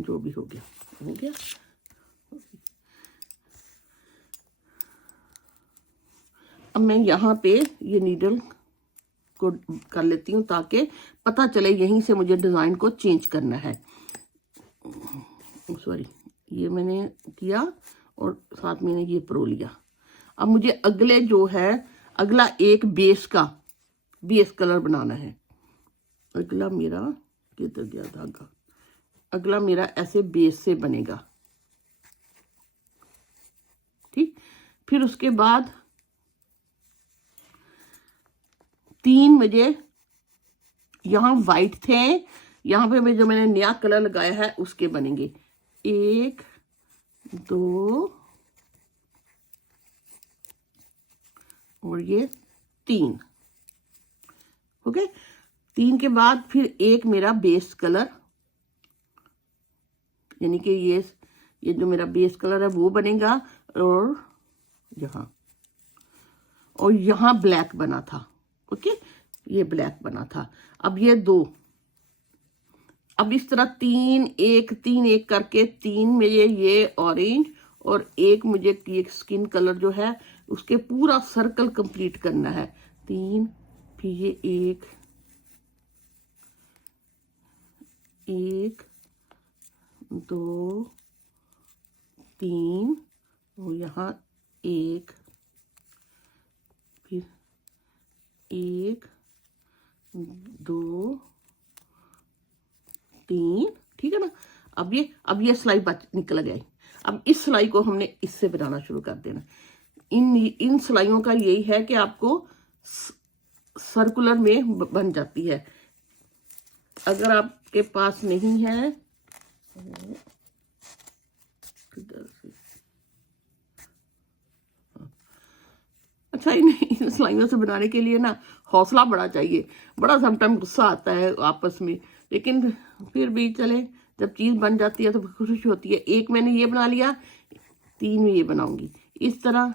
जो भी हो गया हो गया। अब मैं यहाँ पे ये नीडल को कर लेती हूँ ताकि पता चले यहीं से मुझे डिजाइन को चेंज करना है। सॉरी, ये मैंने किया और साथ में ये प्रो लिया। अब मुझे अगले जो है, अगला एक बेस कलर बनाना है। अगला मेरा किधर गया धागा, अगला मेरा ऐसे बेस से बनेगा, ठीक। फिर उसके बाद 3 मुझे यहाँ वाइट थे, यहाँ पे जो मैंने नया कलर लगाया है उसके बनेंगे 1 2 और ये 3, ओके। 3 के बाद फिर एक मेरा बेस कलर, यानी कि ये जो मेरा बेस कलर है वो बनेगा, और यहाँ, और यहाँ ब्लैक बना था। ओके, ये ब्लैक बना था। अब ये 2, अब इस तरह 3 1 3 1 करके 3 में ये ऑरेंज और एक मुझे ये स्किन कलर जो है उसके पूरा सर्कल कंप्लीट करना है। 3, फिर ये 1 1 2 3 और यहाँ 1, फिर 1 2 3, ठीक है ना। अब ये सिलाई बच निकल गई। अब इस सिलाई को हमने इससे बनाना शुरू कर देना। इन सिलाइयों का यही है कि आपको सर्कुलर में बन जाती है। अगर आपके पास नहीं है, अच्छा, इन सिलाइयों से बनाने के लिए ना हौसला बड़ा चाहिए। बड़ा समटाइम गुस्सा आता है आपस में, लेकिन फिर भी चले, जब चीज़ बन जाती है तो खुशी होती है। एक मैंने ये बना लिया, 3 में ये बनाऊंगी। इस तरह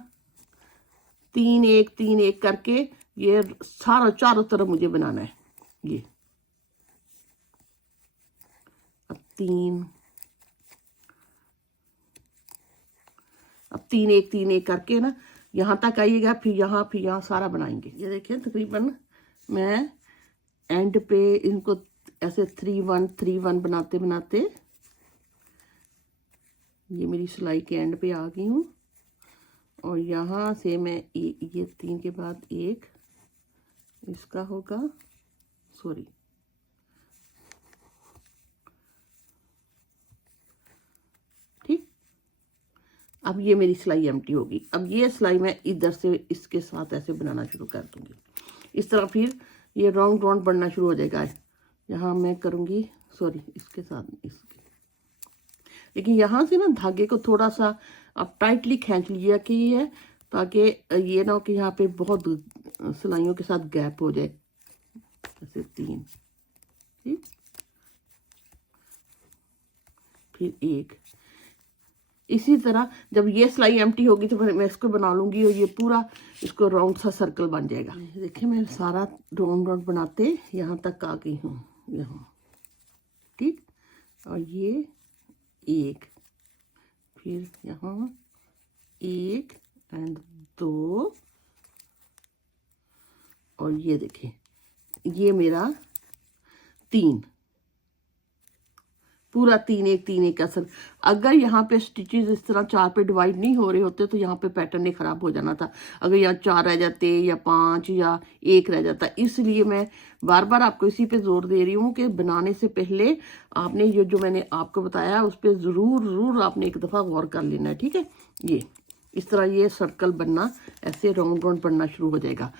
3 1 3 1 करके ये सारा चारों तरफ मुझे बनाना है। ये अब 3 1 3 1 करके ना यहाँ तक आइएगा, फिर यहाँ सारा बनाएंगे। ये देखिए, तकरीबन मैं एंड पे इनको ऐसे 3 1 3 1 बनाते बनाते ये मेरी सिलाई के एंड पे आ गई हूँ। और यहाँ से मैं ये 3 के बाद 1 इसका होगा, सॉरी, ठीक। अब ये मेरी सिलाई एम्प्टी होगी। अब ये सिलाई मैं इधर से इसके साथ ऐसे बनाना शुरू कर दूंगी। इस तरह फिर ये राउंड राउंड बनना शुरू हो जाएगा। यहाँ मैं करूँगी, सॉरी, इसके साथ इसके, लेकिन यहाँ से ना धागे को थोड़ा सा आप टाइटली खींच लीजिए कि ये, ताकि ये ना हो कि यहाँ पे बहुत सिलाइयों के साथ गैप हो जाए। ऐसे 3, ठीक, फिर 1। इसी तरह जब ये सिलाई एम्प्टी होगी तो मैं इसको बना लूंगी और ये पूरा इसको राउंड सा सर्कल बन जाएगा। देखिए, मैं सारा राउंड राउंड बनाते यहाँ तक आ गई हूँ, यहाँ, ठीक। और ये 1, फिर यहाँ 1 एंड 2, और ये देखिए, ये मेरा 3, पूरा 3 1 3 1 का सर। अगर यहाँ पे स्टिचेस इस तरह 4 पे डिवाइड नहीं हो रहे होते तो यहाँ पे पैटर्न ही खराब हो जाना था। अगर यहाँ 4 रह जाते या 5 या 1 रह जाता, इसलिए मैं बार बार आपको इसी पे जोर दे रही हूँ कि बनाने से पहले आपने ये जो मैंने आपको बताया उस पर ज़रूर आपने एक दफ़ा गौर कर लेना है, ठीक है। ये इस तरह ये सर्कल बनना, ऐसे राउंड राउंड बनना शुरू हो जाएगा।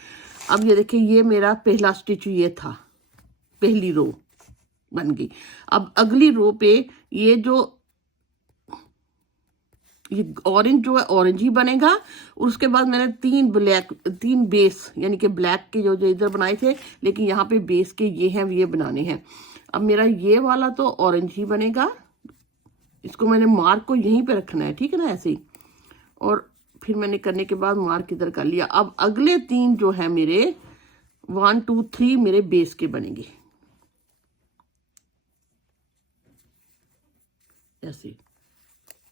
अब ये देखिए, ये मेरा पहला स्टिच ये था, पहली रो बन गई। अब अगली रो पे ये जो ये ऑरेंज जो है ऑरेंज ही बनेगा, और उसके बाद मैंने 3 बेस यानी कि ब्लैक के जो इधर बनाए थे, लेकिन यहाँ पे बेस के ये हैं, ये बनाने हैं। अब मेरा ये वाला तो ऑरेंज ही बनेगा, इसको मैंने मार्क को यहीं पे रखना है, ठीक है ना, ऐसे ही। और फिर मैंने करने के बाद मार्क इधर कर लिया। अब अगले 3 जो है मेरे 1 2 3 मेरे बेस के बनेंगे, ऐसे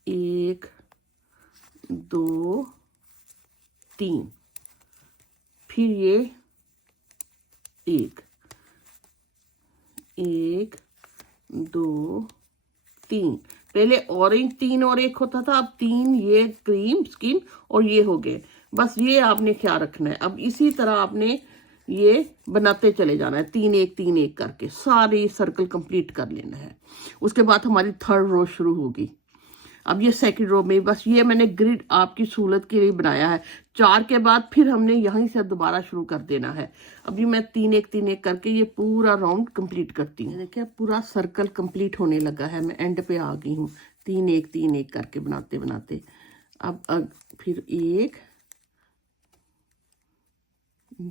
1 2 3, फिर ये 1 1 2 3, पहले ऑरेंज 3 और 1 होता था, अब 3 ये क्रीम स्किन और ये हो गए। बस ये आपने ख्याल रखना है। अब इसी तरह आपने ये बनाते चले जाना है, 3 1 3 1 करके सारी सर्कल कंप्लीट कर लेना है। उसके बाद हमारी थर्ड रो शुरू होगी। अब ये सेकंड रो में बस ये मैंने ग्रिड आपकी सहूलत के लिए बनाया है। 4 के बाद फिर हमने यहीं से दोबारा शुरू कर देना है। अभी मैं 3 1 3 1 करके ये पूरा राउंड कंप्लीट करती हूँ। देखिए, पूरा सर्कल कंप्लीट होने लगा है, मैं एंड पे आ गई हूँ 3 1 3 1 करके बनाते बनाते। अब फिर 1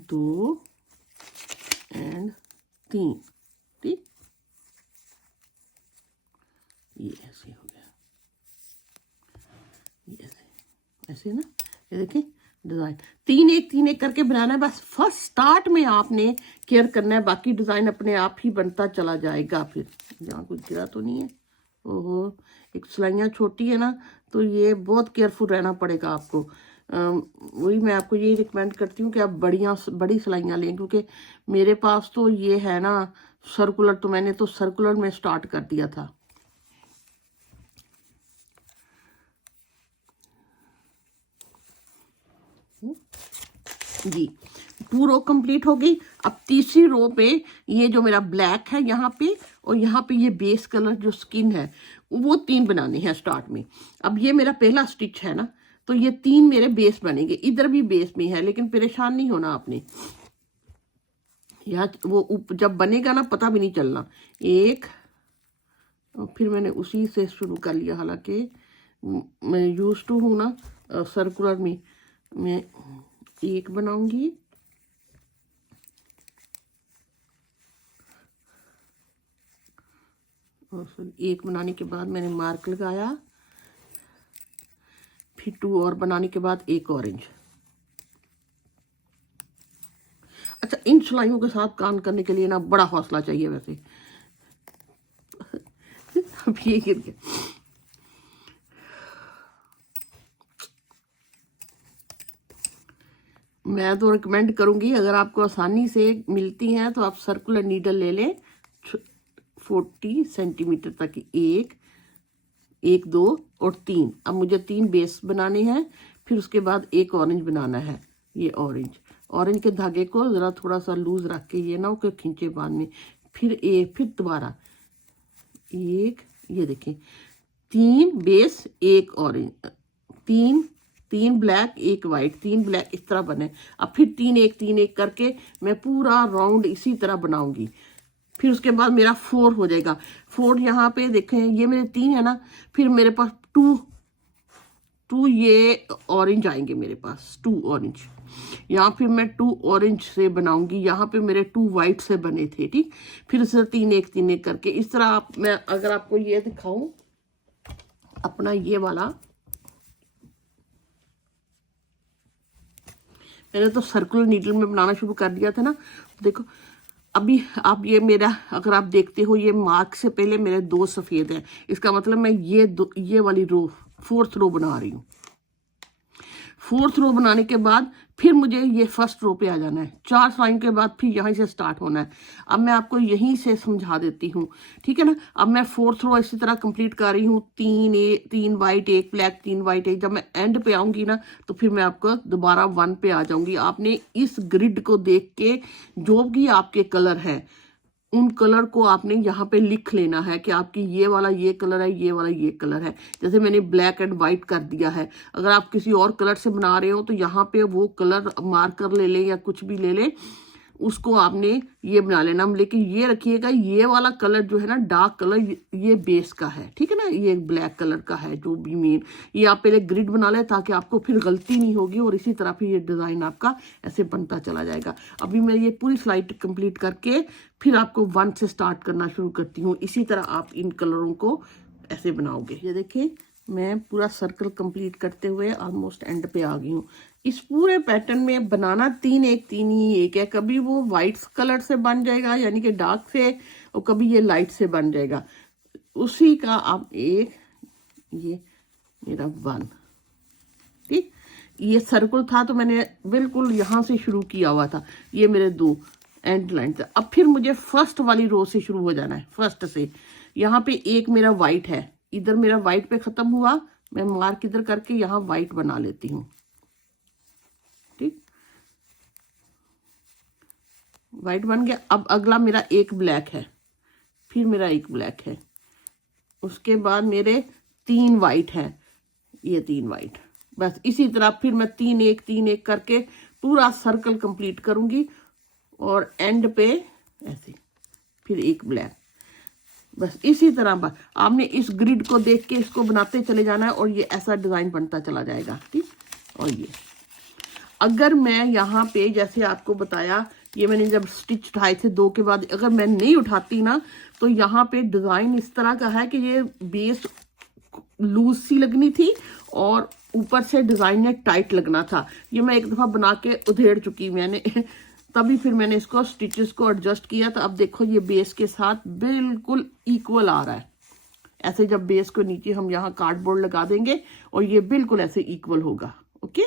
2 एंड 3, ठीक, ये ऐसे हो गया, ये ऐसे ना। ये देखिए डिजाइन 3 1 करके बनाना है। बस फर्स्ट स्टार्ट में आपने केयर करना है, बाकी डिजाइन अपने आप ही बनता चला जाएगा। फिर यहाँ कुछ गिरा तो नहीं है? ओहो, एक सिलाइयाँ छोटी है ना, तो ये बहुत केयरफुल रहना पड़ेगा आपको। वही मैं आपको यही रिकमेंड करती हूँ कि आप बड़ी सिलाइयाँ लें, क्योंकि मेरे पास तो ये है ना सर्कुलर, तो मैंने तो सर्कुलर में स्टार्ट कर दिया था। जी 2 रो कंप्लीट हो गई। अब तीसरी रो पे ये जो मेरा ब्लैक है यहाँ पे, और यहाँ पे ये बेस कलर जो स्किन है, वो 3 बनाने हैं स्टार्ट में। अब ये मेरा पहला स्टिच है ना, तो ये 3 मेरे बेस बनेंगे। इधर भी बेस में है, लेकिन परेशान नहीं होना आपने, यहाँ वो जब बनेगा ना पता भी नहीं चलना। एक, और फिर मैंने उसी से शुरू कर लिया, हालांकि मैं यूज टू हूँ ना सर्कुलर में। मैं एक बनाऊंगी, और फिर एक बनाने के बाद मैंने मार्क लगाया, फिर 2 और बनाने के बाद एक ऑरेंज। अच्छा, इन सिलाइयों के साथ काम करने के लिए ना बड़ा हौसला चाहिए वैसे। अब ये गिर गया। मैं तो रिकमेंड करूंगी, अगर आपको आसानी से मिलती हैं तो आप सर्कुलर नीडल ले लें 40 सेंटीमीटर तक। 1 1 2 और 3। अब मुझे 3 बेस बनाने हैं, फिर उसके बाद एक ऑरेंज बनाना है। ये ऑरेंज के धागे को ज़रा थोड़ा सा लूज रख के, ये ना कि खींचे बाद में, फिर दोबारा एक, ये देखें 3 base 1 orange, 3 black 1 white, 3 black, इस तरह बने। अब फिर 3 1 करके मैं पूरा राउंड इसी तरह बनाऊंगी। फिर उसके बाद मेरा 4 हो जाएगा। 4 यहाँ पे देखें, ये मेरे 3 है ना, फिर मेरे पास 2 ये ऑरेंज आएंगे मेरे पास, 2 ऑरेंज। यहाँ फिर मैं 2 ऑरेंज से बनाऊंगी, यहाँ पे मेरे 2 वाइट से बने थे, ठीक। फिर उसे 3 1 करके इस तरह मैं अगर आपको ये दिखाऊं अपना ये वाला, मैंने तो सर्कुलर नीडल में बनाना शुरू कर दिया था ना। देखो अभी आप ये मेरा, अगर आप देखते हो ये मार्क से पहले मेरे 2 सफ़ेद हैं, इसका मतलब मैं ये वाली रो 4th रो बना रही हूँ। 4th रो बनाने के बाद फिर मुझे ये फर्स्ट रो पे आ जाना है। 4 सिलाइयों के बाद फिर यहीं से स्टार्ट होना है। अब मैं आपको यहीं से समझा देती हूँ, ठीक है ना। अब मैं 4th रो इसी तरह कंप्लीट कर रही हूँ। 3 वाइट 1 ब्लैक, 3 वाइट 1। जब मैं एंड पे आऊंगी ना, तो फिर मैं आपको दोबारा 1 पे आ जाऊंगी। आपने इस ग्रिड को देख के जो भी आपके कलर है, उन कलर को आपने यहाँ पे लिख लेना है कि आपकी ये वाला ये कलर है, ये वाला ये कलर है। जैसे मैंने ब्लैक एंड वाइट कर दिया है। अगर आप किसी और कलर से बना रहे हो तो यहाँ पे वो कलर मार्कर ले लें या कुछ भी ले लें, उसको आपने ये बना लेना। लेकिन ये रखिएगा, ये वाला कलर जो है ना डार्क कलर, ये बेस का है, ठीक है ना। ये ब्लैक कलर का है जो भी मेन, ये आप पहले ग्रिड बना लें ताकि आपको फिर गलती नहीं होगी, और इसी तरह फिर ये डिज़ाइन आपका ऐसे बनता चला जाएगा। अभी मैं ये पूरी स्लाइड कंप्लीट करके फिर आपको 1 से स्टार्ट करना शुरू करती हूँ। इसी तरह आप इन कलरों को ऐसे बनाओगे। ये देखिए मैं पूरा सर्कल कंप्लीट करते हुए ऑलमोस्ट एंड पे आ गई हूँ। इस पूरे पैटर्न में बनाना 3 1 3 ही एक है। कभी वो वाइट कलर से बन जाएगा यानी कि डार्क से, और कभी ये लाइट से बन जाएगा। उसी का आप एक, ये मेरा 1, ठीक। ये सर्कल था तो मैंने बिल्कुल यहाँ से शुरू किया हुआ था। ये मेरे 2 एंड लाइन थे। अब फिर मुझे फर्स्ट वाली रो से शुरू हो जाना है, फर्स्ट से। यहाँ पे एक मेरा वाइट है, इधर मेरा वाइट पे खत्म हुआ, मैं मार्क इधर करके यहाँ वाइट बना लेती हूँ, ठीक। वाइट बन गया। अब अगला मेरा एक ब्लैक है, फिर मेरा एक ब्लैक है, उसके बाद मेरे 3 वाइट हैं, ये 3 वाइट। बस इसी तरह फिर मैं 3 1 करके पूरा सर्कल कंप्लीट करूंगी, और एंड पे ऐसे फिर एक ब्लैक। बस इसी तरह आपने इस ग्रिड को देख के इसको बनाते चले जाना है, और ये ऐसा डिज़ाइन बनता चला जाएगा, ठीक। और ये अगर मैं यहाँ पे जैसे आपको बताया, ये मैंने जब स्टिच उठाए थे 2 के बाद, अगर मैं नहीं उठाती ना तो यहाँ पे डिज़ाइन इस तरह का है कि ये बेस लूज सी लगनी थी और ऊपर से डिजाइन ने टाइट लगना था। ये मैं एक दफा बना के उधेड़ चुकी मैंने तभी फिर मैंने इसको स्टिचेस को एडजस्ट किया। तो अब देखो ये बेस के साथ बिल्कुल इक्वल आ रहा है। ऐसे जब बेस को नीचे हम यहाँ कार्डबोर्ड लगा देंगे और ये बिल्कुल ऐसे इक्वल होगा। ओके,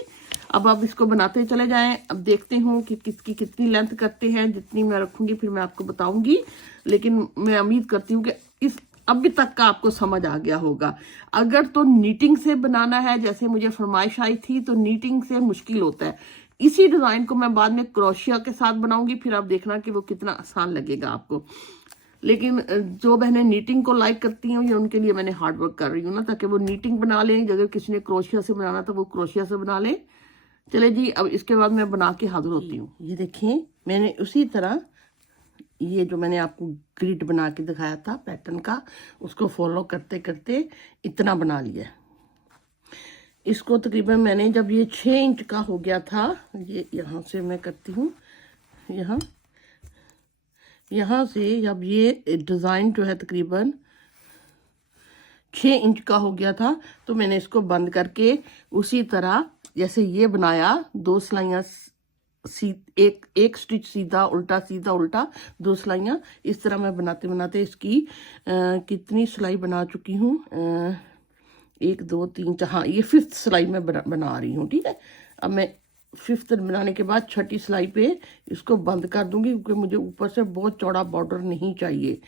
अब आप इसको बनाते चले जाएं। अब देखते हूँ कि किसकी कितनी लेंथ करते हैं। जितनी मैं रखूंगी फिर मैं आपको बताऊंगी, लेकिन मैं उम्मीद करती हूँ कि इस अभी तक का आपको समझ आ गया होगा। अगर तो नीटिंग से बनाना है, जैसे मुझे फरमाइश आई थी, तो नीटिंग से मुश्किल होता है। इसी डिजाइन को मैं बाद में क्रोशिया के साथ बनाऊंगी, फिर आप देखना कि वो कितना आसान लगेगा आपको। लेकिन जो बहनें नीटिंग को लाइक करती हैं, ये उनके लिए मैंने हार्ड वर्क कर रही हूँ ना, ताकि वो नीटिंग बना लें। अगर किसी ने क्रोशिया से बनाना तो वो क्रोशिया से बना ले। चले जी, अब इसके बाद मैं बना के हाजिर होती हूँ। ये देखिए, मैंने उसी तरह ये जो मैंने आपको ग्रिड बना के दिखाया था पैटर्न का, उसको फॉलो करते करते इतना बना लिया। इसको तकरीबन मैंने जब ये 6 इंच का हो गया था, ये यहाँ से मैं करती हूँ, यहाँ से जब ये डिज़ाइन जो है तकरीबन 6 इंच का हो गया था, तो मैंने इसको बंद करके उसी तरह जैसे ये बनाया, 2 सिलाइयाँ एक स्टिच सीधा उल्टा, सीधा उल्टा, 2 सिलाइयाँ। इस तरह मैं बनाते बनाते इसकी कितनी सिलाई बना चुकी हूँ, 1 2 3 4, हाँ ये 5th सिलाई में बना रही हूँ। ठीक है, अब मैं 5th बनाने के बाद 6ठी सिलाई पे इसको बंद कर दूंगी, क्योंकि मुझे ऊपर से बहुत चौड़ा बॉर्डर नहीं चाहिए।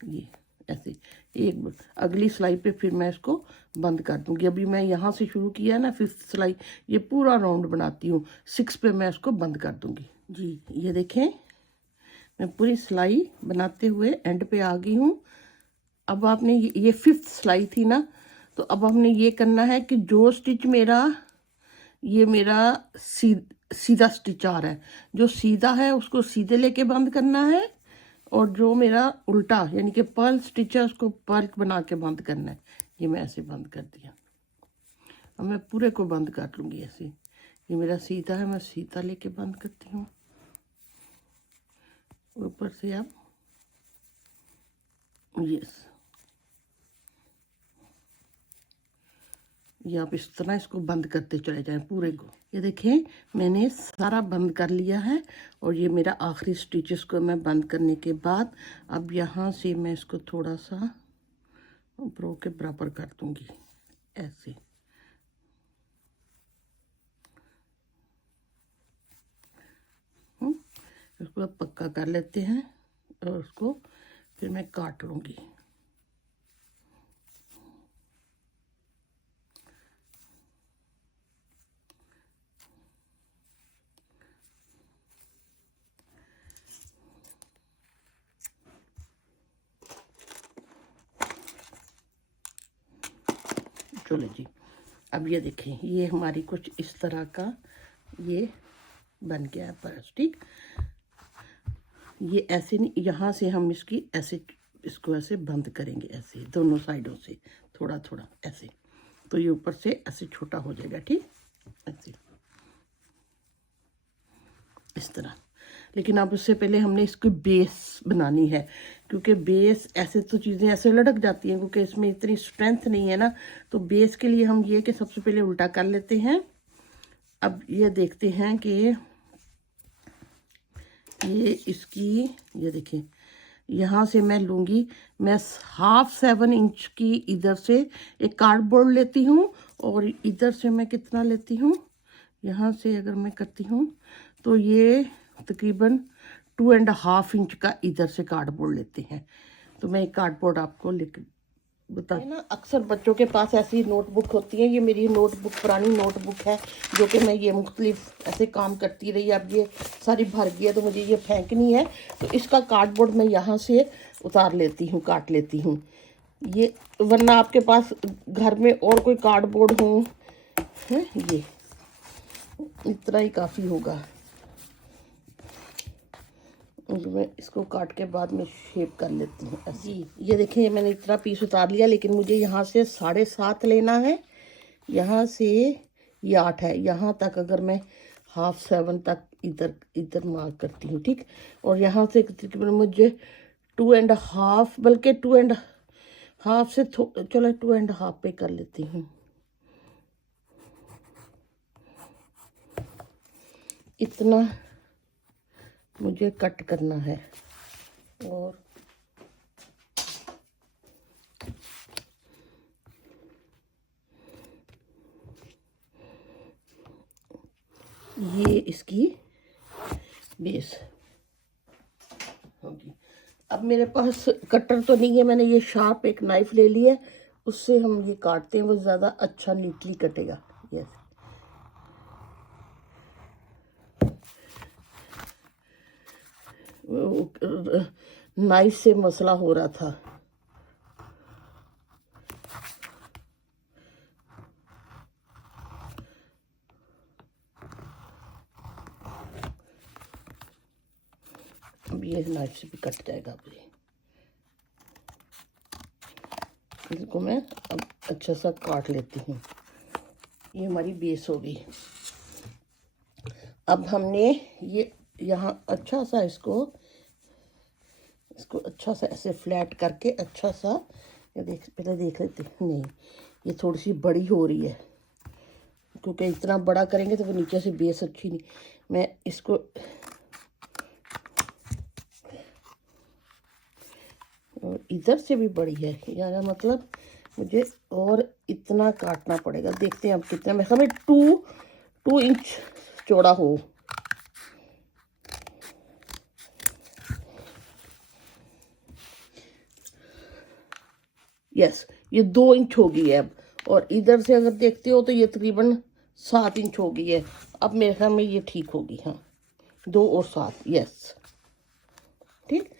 ये ऐसे एक अगली सिलाई पे फिर मैं इसको बंद कर दूंगी। अभी मैं यहाँ से शुरू किया है ना 5th सिलाई, ये पूरा राउंड बनाती हूँ। 6 पे मैं इसको बंद कर दूंगी। जी ये देखें, मैं पूरी सिलाई बनाते हुए एंड पे आ गई हूँ। अब आपने ये 5th सिलाई थी ना, तो अब हमने ये करना है कि जो स्टिच मेरा सीधा स्टिच आ रहा है, जो सीधा है उसको सीधे लेके बंद करना है, और जो मेरा उल्टा यानी कि पर्ल स्टिच है उसको पर्ल बना के बंद करना है। ये मैं ऐसे बंद कर दिया। अब मैं पूरे को बंद कर लूँगी ऐसे। ये मेरा सीधा है, मैं सीधा लेके बंद करती हूँ ऊपर से। अब यस, ये आप इस तरह इसको बंद करते चले जाएं पूरे को। ये देखें, मैंने सारा बंद कर लिया है, और ये मेरा आखिरी स्टिचेस को मैं बंद करने के बाद अब यहाँ से मैं इसको थोड़ा सा ऊपर के बराबर कर दूंगी ऐसे। इसको अब पक्का कर लेते हैं, और उसको फिर मैं काट लूँगी। चलो जी, अब ये देखें, ये हमारी कुछ इस तरह का ये बन गया है पर्स। ठीक, ये ऐसे नहीं, यहाँ से हम इसकी ऐसे इसको ऐसे बंद करेंगे, ऐसे दोनों साइडों से थोड़ा थोड़ा ऐसे, तो ये ऊपर से ऐसे छोटा हो जाएगा। ठीक, ऐसे इस तरह। लेकिन अब उससे पहले हमने इसको बेस बनानी है, क्योंकि बेस ऐसे तो चीज़ें ऐसे लटक जाती हैं, क्योंकि इसमें इतनी स्ट्रेंथ नहीं है ना। तो बेस के लिए हम ये कि सबसे पहले उल्टा कर लेते हैं। अब ये देखते हैं कि ये इसकी, ये देखें, यहाँ से मैं लूँगी, मैं 1/2 इंच की इधर से एक कार्डबोर्ड लेती हूँ, और इधर से मैं कितना लेती हूँ, यहाँ से अगर मैं करती हूँ तो ये तकरीबन 2.5 इंच का इधर से कार्डबोर्ड लेते हैं। तो मैं एक कार्डबोर्ड आपको लिख बता ना, अक्सर बच्चों के पास ऐसी नोटबुक होती है। ये मेरी नोटबुक पुरानी नोटबुक है, जो कि मैं ये मुख्तलिफ ऐसे काम करती रही। अब ये सारी भर गई है, तो मुझे ये फेंकनी है। तो इसका कार्डबोर्ड मैं यहाँ से उतार लेती हूँ, काट लेती हूँ ये, वरना आपके पास घर में और कोई कार्डबोर्ड हो है, ये इतना ही काफ़ी होगा। मैं इसको काट के बाद में शेप कर लेती हूँ ऐसे। ये देखें, मैंने इतना पीस उतार लिया, लेकिन मुझे यहाँ से 7.5 लेना है, यहाँ से ये 8 है, यहाँ तक अगर मैं 6.5 तक इधर मार्क करती हूँ। ठीक, और यहाँ से तकरीबन मुझे 2.5, बल्कि 2.5 से चलो 2.5 पे कर लेती हूँ। इतना मुझे कट करना है। और ये इसकी बेस होगी। अब मेरे पास कटर तो नहीं है, मैंने ये शार्प एक नाइफ ले लिया है, उससे हम ये काटते हैं, वो ज़्यादा अच्छा नीटली कटेगा। यस, नाइफ से मसला हो रहा था। अब ये नाइफ से भी कट जाएगा। अब इसको मैं अब अच्छा सा काट लेती हूँ। ये हमारी बेस हो गई। अब हमने ये यहाँ अच्छा सा इसको अच्छा सा ऐसे फ्लैट करके अच्छा सा, ये पहले देख लेते हैं। नहीं, ये थोड़ी सी बड़ी हो रही है, क्योंकि इतना बड़ा करेंगे तो वो नीचे से बेस अच्छी नहीं। मैं इसको इधर से भी बड़ी है, यार मतलब मुझे और इतना काटना पड़ेगा। देखते हैं अब कितना, मैं हमें 2 इंच चौड़ा हो। यस, ये 2 इंच हो गई है अब। और इधर से अगर देखते हो तो ये तकरीबन 7 इंच हो गई है। अब मेरे ख्याल में ये ठीक होगी। हाँ, 2 और 7, यस ठीक।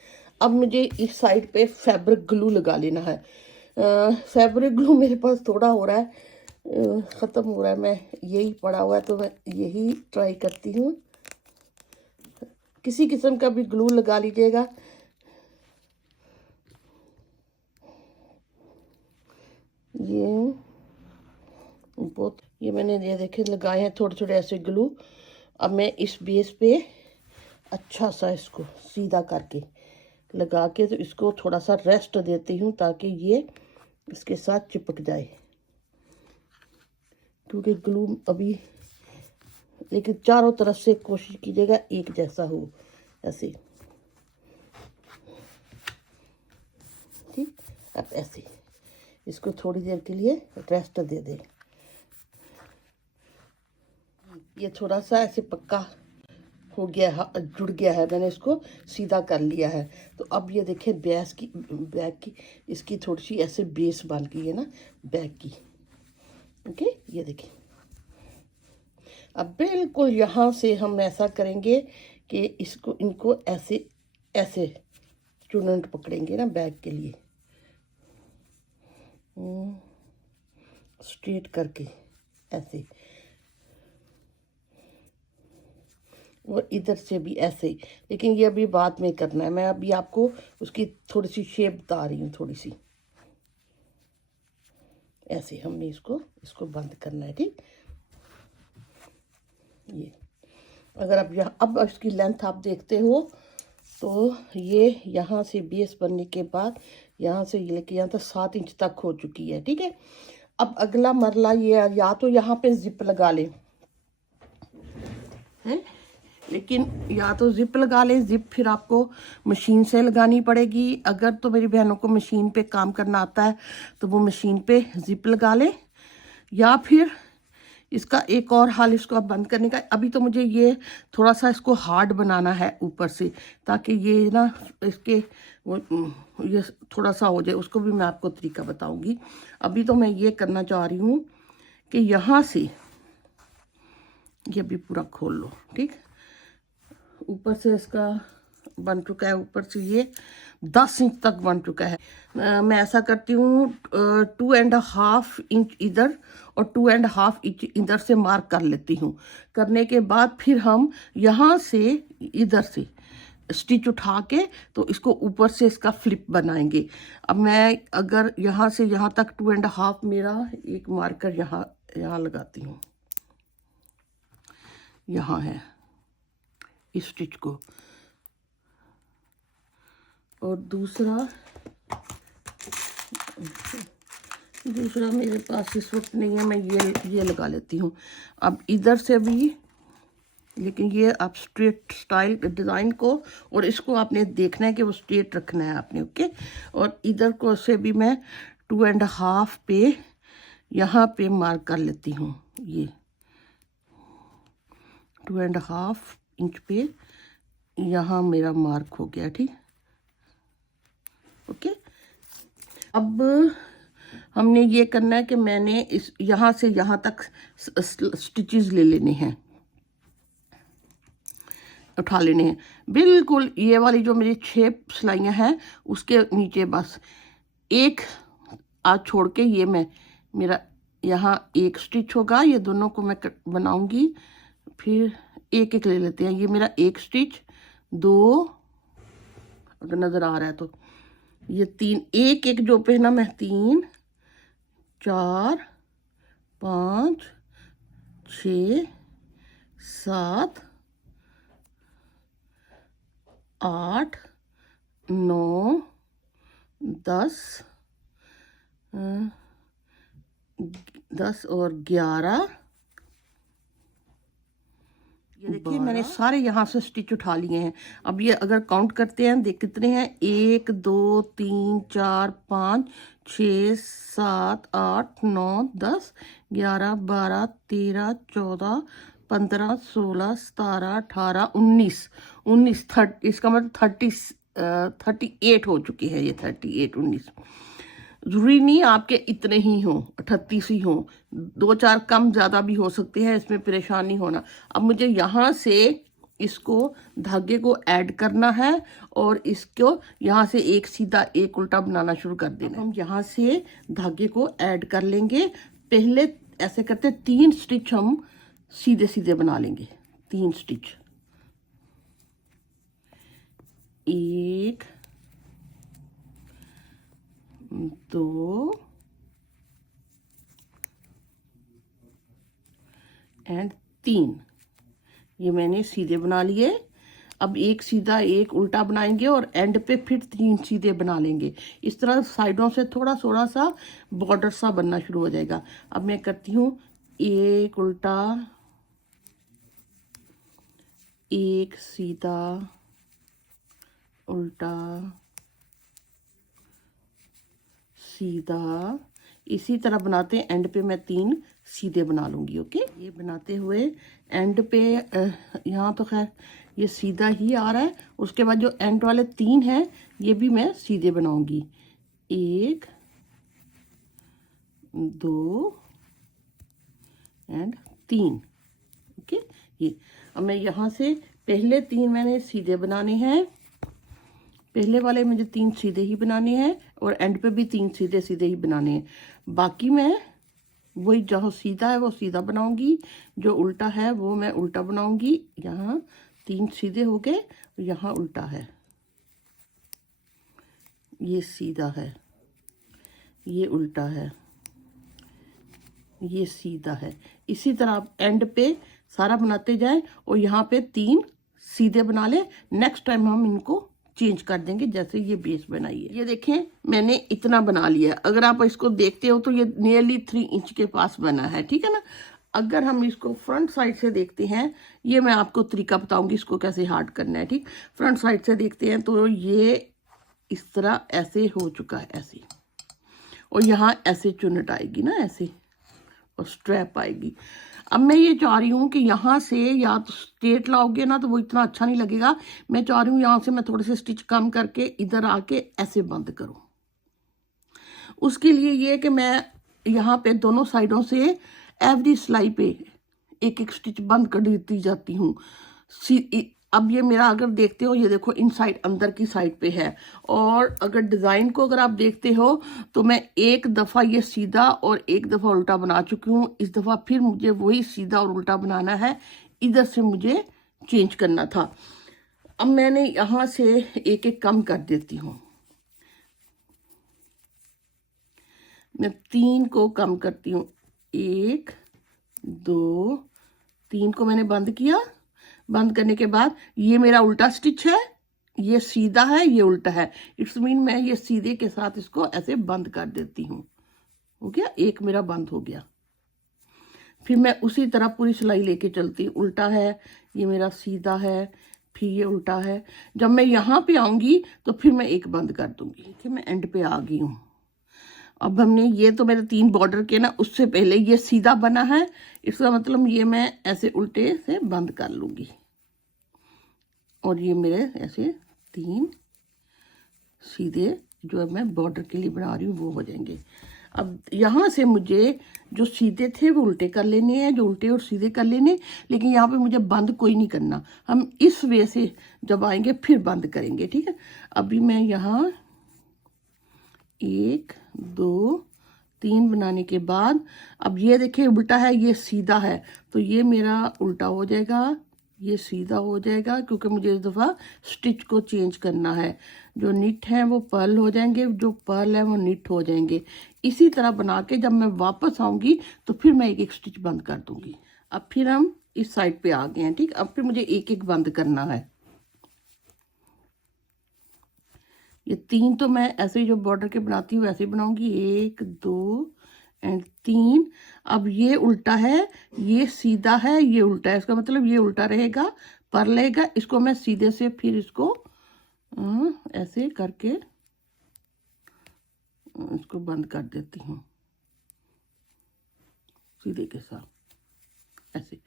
अब मुझे इस साइड पे फैब्रिक ग्लू लगा लेना है। फैब्रिक ग्लू मेरे पास थोड़ा हो रहा है, ख़त्म हो रहा है। मैं यही पड़ा हुआ है तो मैं यही ट्राई करती हूँ। किसी किस्म का भी ग्लू लगा लीजिएगा। ये मैंने ये देखे लगाए हैं थोड़े थोड़े ऐसे ग्लू। अब मैं इस बेस पे अच्छा सा इसको सीधा करके लगा के तो इसको थोड़ा सा रेस्ट देती हूँ, ताकि ये इसके साथ चिपक जाए, क्योंकि ग्लू अभी, लेकिन चारों तरफ से कोशिश कीजिएगा एक जैसा हो, ऐसे ठीक। अब ऐसे इसको थोड़ी देर के लिए रेस्ट दे दें। ये थोड़ा सा ऐसे पक्का हो गया है, जुड़ गया है, मैंने इसको सीधा कर लिया है। तो अब ये देखिए बैक की इसकी थोड़ी सी ऐसे बेस बन गई है ना बैक की। ओके, ये देखिए। अब बिल्कुल यहाँ से हम ऐसा करेंगे कि इनको ऐसे ऐसे स्टूडेंट पकड़ेंगे ना बैक के लिए, स्ट्रेट करके ऐसे, और इधर से भी ऐसे। लेकिन ये अभी बाद में करना है, मैं अभी आपको उसकी थोड़ी सी शेप बता रही हूँ। थोड़ी सी ऐसे हमने इसको बंद करना है, ठीक। ये अगर आप यहाँ अब इसकी लेंथ आप देखते हो तो ये यहाँ से बेस बनने के बाद यहाँ से ये लेके यहाँ तक 7 इंच तक हो चुकी है, ठीक है। अब अगला मरला ये, या तो यहाँ पे जिप लगा लें, हैं, लेकिन या तो जिप लगा लें। जिप फिर आपको मशीन से लगानी पड़ेगी। अगर तो मेरी बहनों को मशीन पे काम करना आता है तो वो मशीन पे जिप लगा लें, या फिर इसका एक और हाल, इसको अब बंद करने का। अभी तो मुझे ये थोड़ा सा इसको हार्ड बनाना है ऊपर से, ताकि ये ना इसके ये थोड़ा सा हो जाए। उसको भी मैं आपको तरीका बताऊंगी। अभी तो मैं ये करना चाह रही हूँ कि यहाँ से ये भी पूरा खोल लो, ठीक। ऊपर से इसका बन चुका है, ऊपर से ये 10 इंच तक बन चुका है। मैं ऐसा करती हूँ 2.5 इंच इधर और 2.5 इंच इधर से मार्क कर लेती हूँ। करने के बाद फिर हम यहाँ से इधर से स्टिच उठा के तो इसको ऊपर से इसका फ्लिप बनाएंगे। अब मैं अगर यहाँ से यहाँ तक 2.5 मेरा एक मार्कर यहाँ लगाती हूँ, यहाँ है इस स्टिच को, और दूसरा मेरे पास इस वक्त नहीं है, मैं ये लगा लेती हूँ। अब इधर से भी लेकिन ये आप स्ट्रेट स्टाइल डिज़ाइन को और इसको आपने देखना है कि वो स्ट्रेट रखना है आपने, ओके। और इधर को से भी मैं 2.5 पे यहाँ पे मार्क कर लेती हूँ। ये 2.5 इंच पे यहाँ मेरा मार्क हो गया, ठीक, ओके। अब हमने ये करना है कि मैंने इस यहाँ से यहाँ तक स्टिचेस ले लेने हैं, उठा लेने हैं बिल्कुल। ये वाली जो मेरी 6 सिलाइयाँ हैं उसके नीचे बस एक आज छोड़ के ये मैं मेरा यहाँ एक स्टिच होगा, ये दोनों को मैं बनाऊंगी। फिर एक एक ले लेते हैं। ये मेरा एक स्टिच, 2, अगर नज़र आ रहा है तो ये 3, एक एक जो पे ना मैं 3, 4, 5, 6, 7, 8, 9, 10, 10 और 11। ये देखिए मैंने सारे यहाँ से स्टिच उठा लिए हैं। अब ये अगर काउंट करते हैं देख कितने हैं, 1 2 3 4 5 6 7 8 9 10 11 12 13 14 15 16 17 18 19 30, इसका मतलब 38 हो चुके हैं। ये 38 19 जरूरी नहीं आपके इतने ही हों, 38 ही हों, 2-4 कम ज़्यादा भी हो सकते हैं, इसमें परेशान नहीं होना। अब मुझे यहाँ से इसको धागे को ऐड करना है और इसको यहाँ से एक सीधा एक उल्टा बनाना शुरू कर देना। हम यहाँ से धागे को ऐड कर लेंगे। पहले ऐसे करते 3 स्टिच हम सीधे सीधे बना लेंगे। 3 स्टिच, 1 2 एंड 3, ये मैंने सीधे बना लिए। अब एक सीधा एक उल्टा बनाएंगे और एंड पे फिर 3 सीधे बना लेंगे। इस तरह साइडों से थोड़ा थोड़ा सा बॉर्डर सा बनना शुरू हो जाएगा। अब मैं करती हूँ एक उल्टा, एक सीधा उल्टा सीधा, इसी तरह बनाते हैं। एंड पे मैं 3 सीधे बना लूंगी, ओके। ये बनाते हुए एंड पे यहाँ तो खैर ये सीधा ही आ रहा है। उसके बाद जो एंड वाले 3 हैं ये भी मैं सीधे बनाऊंगी, 1 2 एंड 3, ओके। ये अब मैं यहाँ से पहले 3 मैंने सीधे बनाने हैं, पहले वाले मुझे 3 सीधे ही बनाने हैं और एंड पे भी 3 सीधे सीधे ही बनाने हैं। बाकी मैं वही जहाँ सीधा है वो सीधा बनाऊंगी, जो उल्टा है वो मैं उल्टा बनाऊंगी। यहाँ 3 सीधे हो गए, यहाँ उल्टा है, ये सीधा है, ये उल्टा है, ये सीधा है। इसी तरह आप एंड पे सारा बनाते जाएं और यहाँ पे 3 सीधे बना ले। नेक्स्ट टाइम हम इनको चेंज कर देंगे। जैसे ये बेस बनाइए, ये देखें मैंने इतना बना लिया। अगर आप इसको देखते हो तो ये नियरली 3 इंच के पास बना है, ठीक है ना। अगर हम इसको फ्रंट साइड से देखते हैं, ये मैं आपको तरीका बताऊंगी इसको कैसे हार्ड करना है, ठीक। फ्रंट साइड से देखते हैं तो ये इस तरह ऐसे हो चुका है, ऐसे, और यहाँ ऐसे चुन्नट आएगी ना, ऐसे, और स्ट्रैप आएगी। अब मैं ये चाह रही हूँ कि यहाँ से या तो स्ट्रेट लाओगे ना तो वो इतना अच्छा नहीं लगेगा। मैं चाह रही हूँ यहाँ से मैं थोड़े से स्टिच कम करके इधर आके ऐसे बंद करूँ। उसके लिए ये कि मैं यहाँ पे दोनों साइडों से एवरी सिलाई पे एक एक स्टिच बंद कर देती जाती हूँ। अब ये मेरा अगर देखते हो, ये देखो इनसाइड अंदर की साइड पे है। और अगर डिज़ाइन को अगर आप देखते हो तो मैं एक दफ़ा ये सीधा और एक दफ़ा उल्टा बना चुकी हूँ। इस दफ़ा फिर मुझे वही सीधा और उल्टा बनाना है, इधर से मुझे चेंज करना था। अब मैंने यहाँ से एक एक कम कर देती हूँ। मैं 3 को कम करती हूँ, 1 2 3 को मैंने बंद किया। बंद करने के बाद ये मेरा उल्टा स्टिच है, ये सीधा है, ये उल्टा है। इट्स मीन मैं ये सीधे के साथ इसको ऐसे बंद कर देती हूँ, हो गया। एक मेरा बंद हो गया। फिर मैं उसी तरह पूरी सिलाई लेके चलती हूँ। उल्टा है, ये मेरा सीधा है, फिर ये उल्टा है। जब मैं यहाँ पे आऊँगी तो फिर मैं एक बंद कर दूँगी। देखिए मैं एंड पे आ गई हूँ। अब हमने ये तो मेरे 3 बॉर्डर के ना, उससे पहले ये सीधा बना है, इसका मतलब ये मैं ऐसे उल्टे से बंद कर लूँगी और ये मेरे ऐसे 3 सीधे जो मैं बॉर्डर के लिए बना रही हूँ वो हो जाएंगे। अब यहाँ से मुझे जो सीधे थे वो उल्टे कर लेने हैं, जो उल्टे और सीधे कर लेने, लेकिन यहाँ पे मुझे बंद कोई नहीं करना। हम इस वे से जब आएंगे फिर बंद करेंगे, ठीक है। अभी मैं यहाँ 1 2 3 बनाने के बाद अब ये देखिए उल्टा है, ये सीधा है, तो ये मेरा उल्टा हो जाएगा, ये सीधा हो जाएगा, क्योंकि मुझे इस दफ़ा स्टिच को चेंज करना है। जो निट है वो पर्ल हो जाएंगे, जो पर्ल है वो निट हो जाएंगे। इसी तरह बना के जब मैं वापस आऊँगी तो फिर मैं एक एक स्टिच बंद कर दूँगी। अब फिर हम इस साइड पे आ गए हैं, ठीक। अब फिर मुझे एक एक बंद करना है। ये 3 तो मैं ऐसे ही जो बॉर्डर के बनाती हूँ वैसे ही बनाऊंगी, 1 2 एंड 3। अब ये उल्टा है, ये सीधा है, ये उल्टा है, इसका मतलब ये उल्टा रहेगा, पर लेगा। इसको मैं सीधे से फिर इसको ऐसे करके इसको बंद कर देती हूँ सीधे के साथ ऐसे।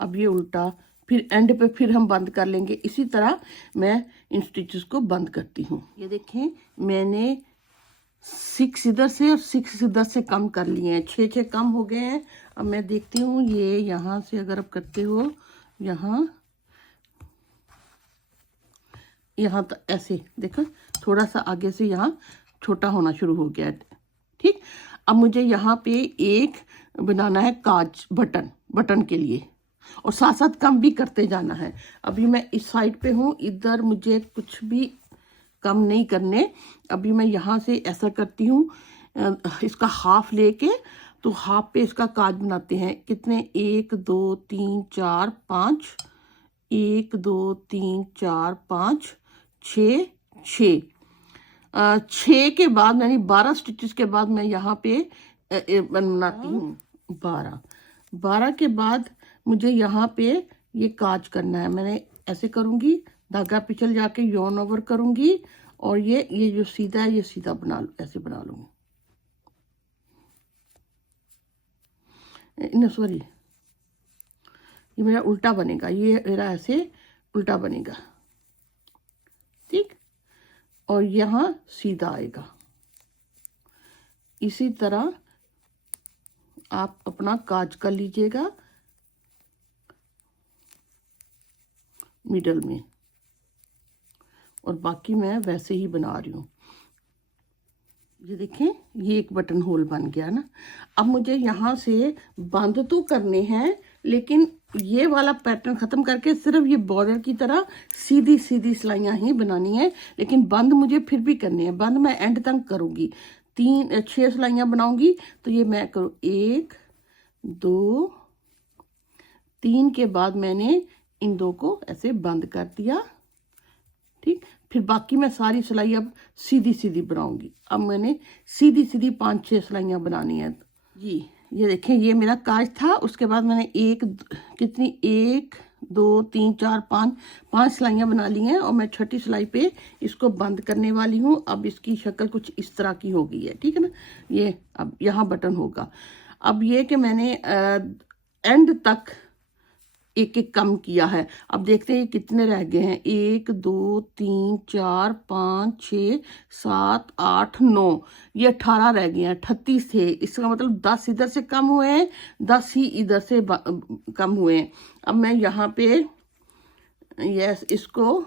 अब ये उल्टा, फिर एंड पे फिर हम बंद कर लेंगे। इसी तरह मैं इन स्टिचेस को बंद करती हूँ। ये देखें मैंने 6 इधर से और 6 इधर से कम कर लिए हैं, 6 कम हो गए हैं। अब मैं देखती हूँ ये यहाँ से अगर आप करते हो यहाँ तो ऐसे देखो थोड़ा सा आगे से यहाँ छोटा होना शुरू हो गया है, ठीक। अब मुझे यहाँ पे एक बनाना है काज बटन के लिए, और साथ साथ कम भी करते जाना है। अभी मैं इस साइड पे हूँ, इधर मुझे कुछ भी कम नहीं करने। अभी मैं यहाँ से ऐसा करती हूँ, इसका हाफ लेके तो हाफ पे इसका काज बनाते हैं। कितने 1 2 3 4 5, 1 2 3 4 5 6 6 6 के बाद यानी 12 स्टिचेस के बाद मैं यहाँ पे बनाती हूँ 12 के बाद मुझे यहाँ पे ये काज करना है। मैंने ऐसे करूँगी, धागा पिछल जाके यॉर्न ओवर करूँगी और ये जो सीधा है ये सीधा ऐसे बना लूँगी। सॉरी, ये मेरा उल्टा बनेगा, ये मेरा ऐसे उल्टा बनेगा, ठीक। और यहाँ सीधा आएगा। इसी तरह आप अपना काज कर लीजिएगा मिडल में, और बाकी मैं वैसे ही बना रही हूँ। ये देखें ये एक बटन होल बन गया ना। अब मुझे यहाँ से बंद तो करने हैं, लेकिन ये वाला पैटर्न ख़त्म करके सिर्फ ये बॉर्डर की तरह सीधी सीधी सिलाइयाँ ही बनानी है, लेकिन बंद मुझे फिर भी करनी है। बंद मैं एंड तक करूँगी, 6 सिलाइयाँ बनाऊँगी। तो ये मैं करूँ 1 2 3 के बाद मैंने इन 2 को ऐसे बंद कर दिया, ठीक। फिर बाकी मैं सारी सिलाई अब सीधी सीधी बनाऊंगी। अब मैंने सीधी सीधी 5-6 सिलाइयाँ बनानी है जी। ये देखें ये मेरा काज था, उसके बाद मैंने 1 2 3 4 5 सिलाइयाँ बना ली हैं, और मैं छठी सिलाई पे इसको बंद करने वाली हूँ। अब इसकी शक्ल कुछ इस तरह की हो गई है, ठीक है ना। ये अब यहाँ बटन होगा। अब ये कि मैंने एंड तक एक एक कम किया है। अब देखते हैं कितने रह गए हैं, 1 2 3 4 5 6 7 8 9, ये 18 रह गए हैं। 38 थे, इसका मतलब 10 इधर से कम हुए हैं, 10 ही इधर से कम हुए हैं। अब मैं यहाँ पे यस इसको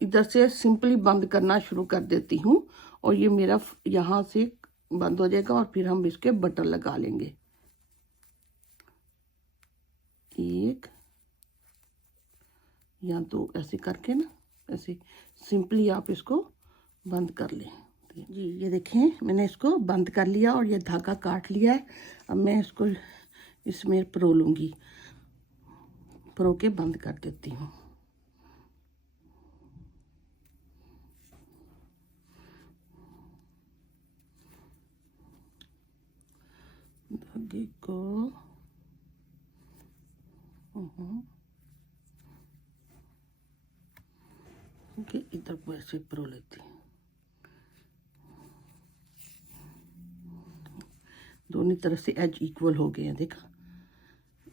इधर से सिंपली बंद करना शुरू कर देती हूँ, और ये मेरा यहाँ से बंद हो जाएगा, और फिर हम इसके बटन लगा लेंगे। 1 या 2 ऐसे करके ना, ऐसे सिंपली आप इसको बंद कर लें जी। ये देखें मैंने इसको बंद कर लिया और ये धागा काट लिया है। अब मैं इसको इसमें परो लूँगी, परो के बंद कर देती हूँ। धागे को इधर को ऐसे परो लेती हूँ। दोनों तरफ से एज इक्वल हो गए हैं, देखा।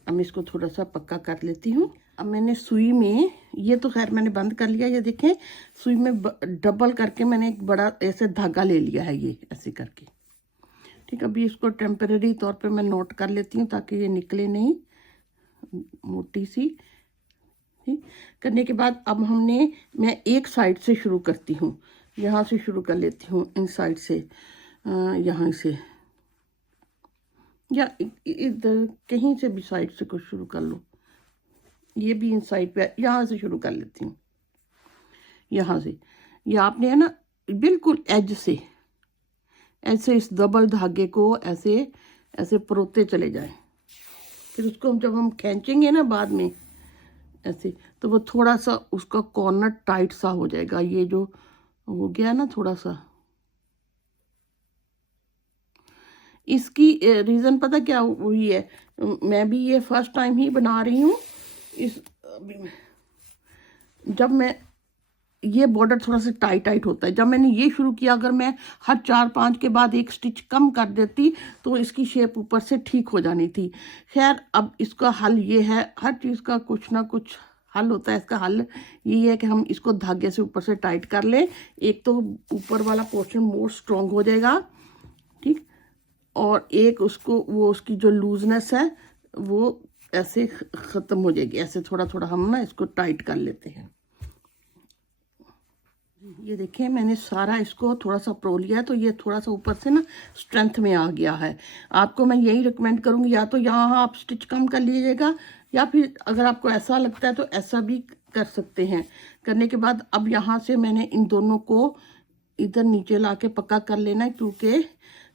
अब मैं इसको थोड़ा सा पक्का कर लेती हूँ। अब मैंने सुई में, ये तो खैर मैंने बंद कर लिया, ये देखें सुई में डबल करके मैंने एक बड़ा ऐसे धागा ले लिया है, ये ऐसे करके। ठीक, अभी इसको टेम्परेरी तौर पे मैं नोट कर लेती हूँ ताकि ये निकले नहीं, मोटी सी। ठीक, करने के बाद अब मैं एक साइड से शुरू करती हूँ, यहाँ से शुरू कर लेती हूँ, इन साइड से, यहाँ से, या इधर कहीं से भी साइड से कुछ शुरू कर लो। ये भी इन साइड पे, यहाँ से शुरू कर लेती हूँ, यहाँ से। ये आपने है ना बिल्कुल एज से ऐसे इस डबल धागे को ऐसे ऐसे परोते चले जाए। फिर उसको जब हम खींचेंगे ना बाद में ऐसे, तो वो थोड़ा सा उसका कॉर्नर टाइट सा हो जाएगा। ये जो हो गया ना थोड़ा सा, इसकी रीज़न पता क्या हुई है, मैं भी ये फर्स्ट टाइम ही बना रही हूँ। जब मैं ये बॉर्डर थोड़ा सा टाइट होता है, जब मैंने ये शुरू किया, अगर मैं हर 4-5 के बाद एक स्टिच कम कर देती तो इसकी शेप ऊपर से ठीक हो जानी थी। खैर अब इसका हल ये है, हर चीज़ का कुछ ना कुछ हल होता है। इसका हल ये है कि हम इसको धागे से ऊपर से टाइट कर लें, एक तो ऊपर वाला पोर्शन मोर स्ट्रॉन्ग हो जाएगा, ठीक, और एक उसको वो उसकी जो लूजनेस है वो ऐसे ख़त्म हो जाएगी। ऐसे थोड़ा थोड़ा हम ना इसको टाइट कर लेते हैं। ये देखिए मैंने सारा इसको थोड़ा सा प्रो लिया है, तो ये थोड़ा सा ऊपर से ना स्ट्रेंथ में आ गया है। आपको मैं यही रिकमेंड करूँगी, या तो यहाँ आप स्टिच कम कर लीजिएगा, या फिर अगर आपको ऐसा लगता है तो ऐसा भी कर सकते हैं। करने के बाद अब यहाँ से मैंने इन दोनों को इधर नीचे ला के पक्का कर लेना है, क्योंकि